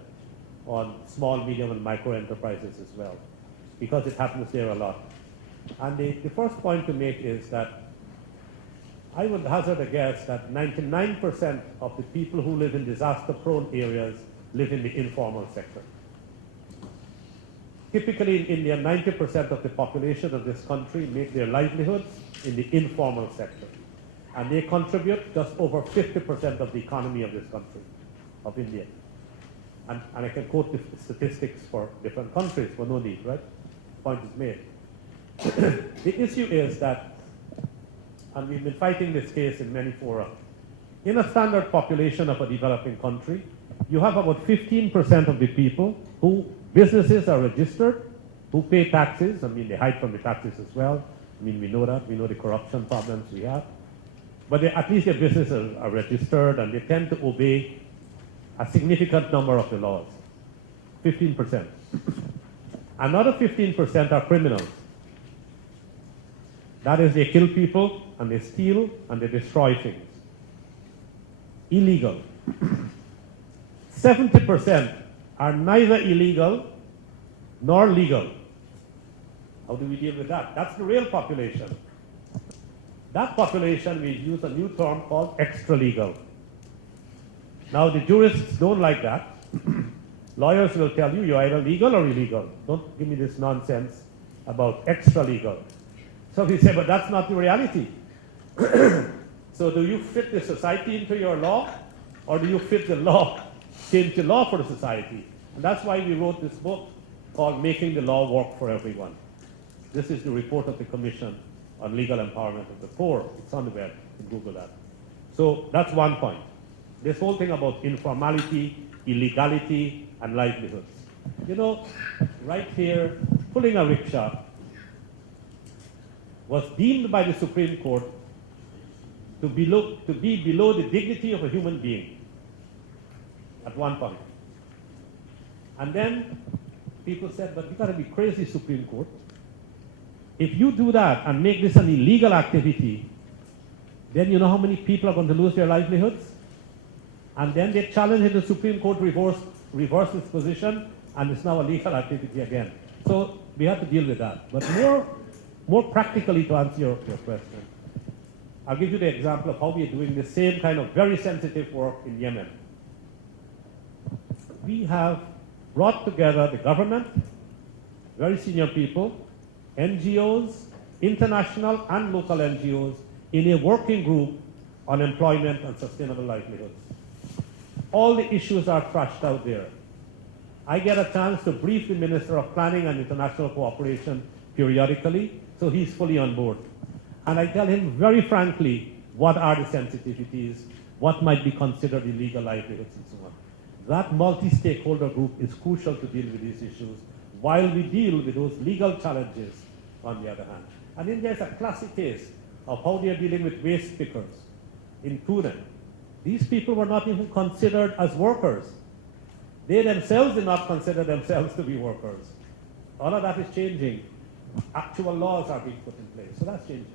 on small, medium, and micro enterprises as well, because it happens there a lot. And the first point to make is that I would hazard a guess that 99% of the people who live in disaster-prone areas live in the informal sector. Typically in India, 90% of the population of this country make their livelihoods in the informal sector. And they contribute just over 50% of the economy of this country, of India. And I can quote the statistics for different countries, for no need, right? Point is made. The issue is that, and we've been fighting this case in many fora, in a standard population of a developing country, you have about 15% of the people who businesses are registered, who pay taxes. I mean, they hide from the taxes as well. I mean, we know that. We know the corruption problems we have. But at least their businesses are registered and they tend to obey a significant number of the laws. 15%. Another 15% are criminals. That is, they kill people and they steal and they destroy things. Illegal. 70% are neither illegal nor legal. How do we deal with that? That's the real population. That population, we use a new term called extra-legal. Now, the jurists don't like that. Lawyers will tell you, you're either legal or illegal. Don't give me this nonsense about extra-legal. So we say, but that's not the reality. So do you fit the society into your law, or do you fit the law, change the law for the society? And that's why we wrote this book called Making the Law Work for Everyone. This is the report of the Commission on Legal Empowerment of the Poor. It's on the web. You can Google that. So that's one point. This whole thing about informality, illegality, and livelihoods. You know, right here, pulling a rickshaw was deemed by the Supreme Court to be below the dignity of a human being at one point. And then people said, but you got to be crazy, Supreme Court. If you do that and make this an illegal activity, then you know how many people are going to lose their livelihoods? And then they challenged the Supreme Court reversed its position, and it's now a legal activity again. So we have to deal with that. But more practically, to answer your question, I'll give you the example of how we are doing the same kind of very sensitive work in Yemen. We have brought together the government, very senior people, NGOs, international and local NGOs, in a working group on employment and sustainable livelihoods. All the issues are thrashed out there. I get a chance to brief the Minister of Planning and International Cooperation periodically, so he's fully on board. And I tell him very frankly what are the sensitivities, what might be considered illegal livelihoods and so on. That multi-stakeholder group is crucial to deal with these issues while we deal with those legal challenges on the other hand. And India is a classic case of how they are dealing with waste pickers in Pune. These people were not even considered as workers. They themselves did not consider themselves to be workers. All of that is changing. Actual laws are being put in place, so that's changing.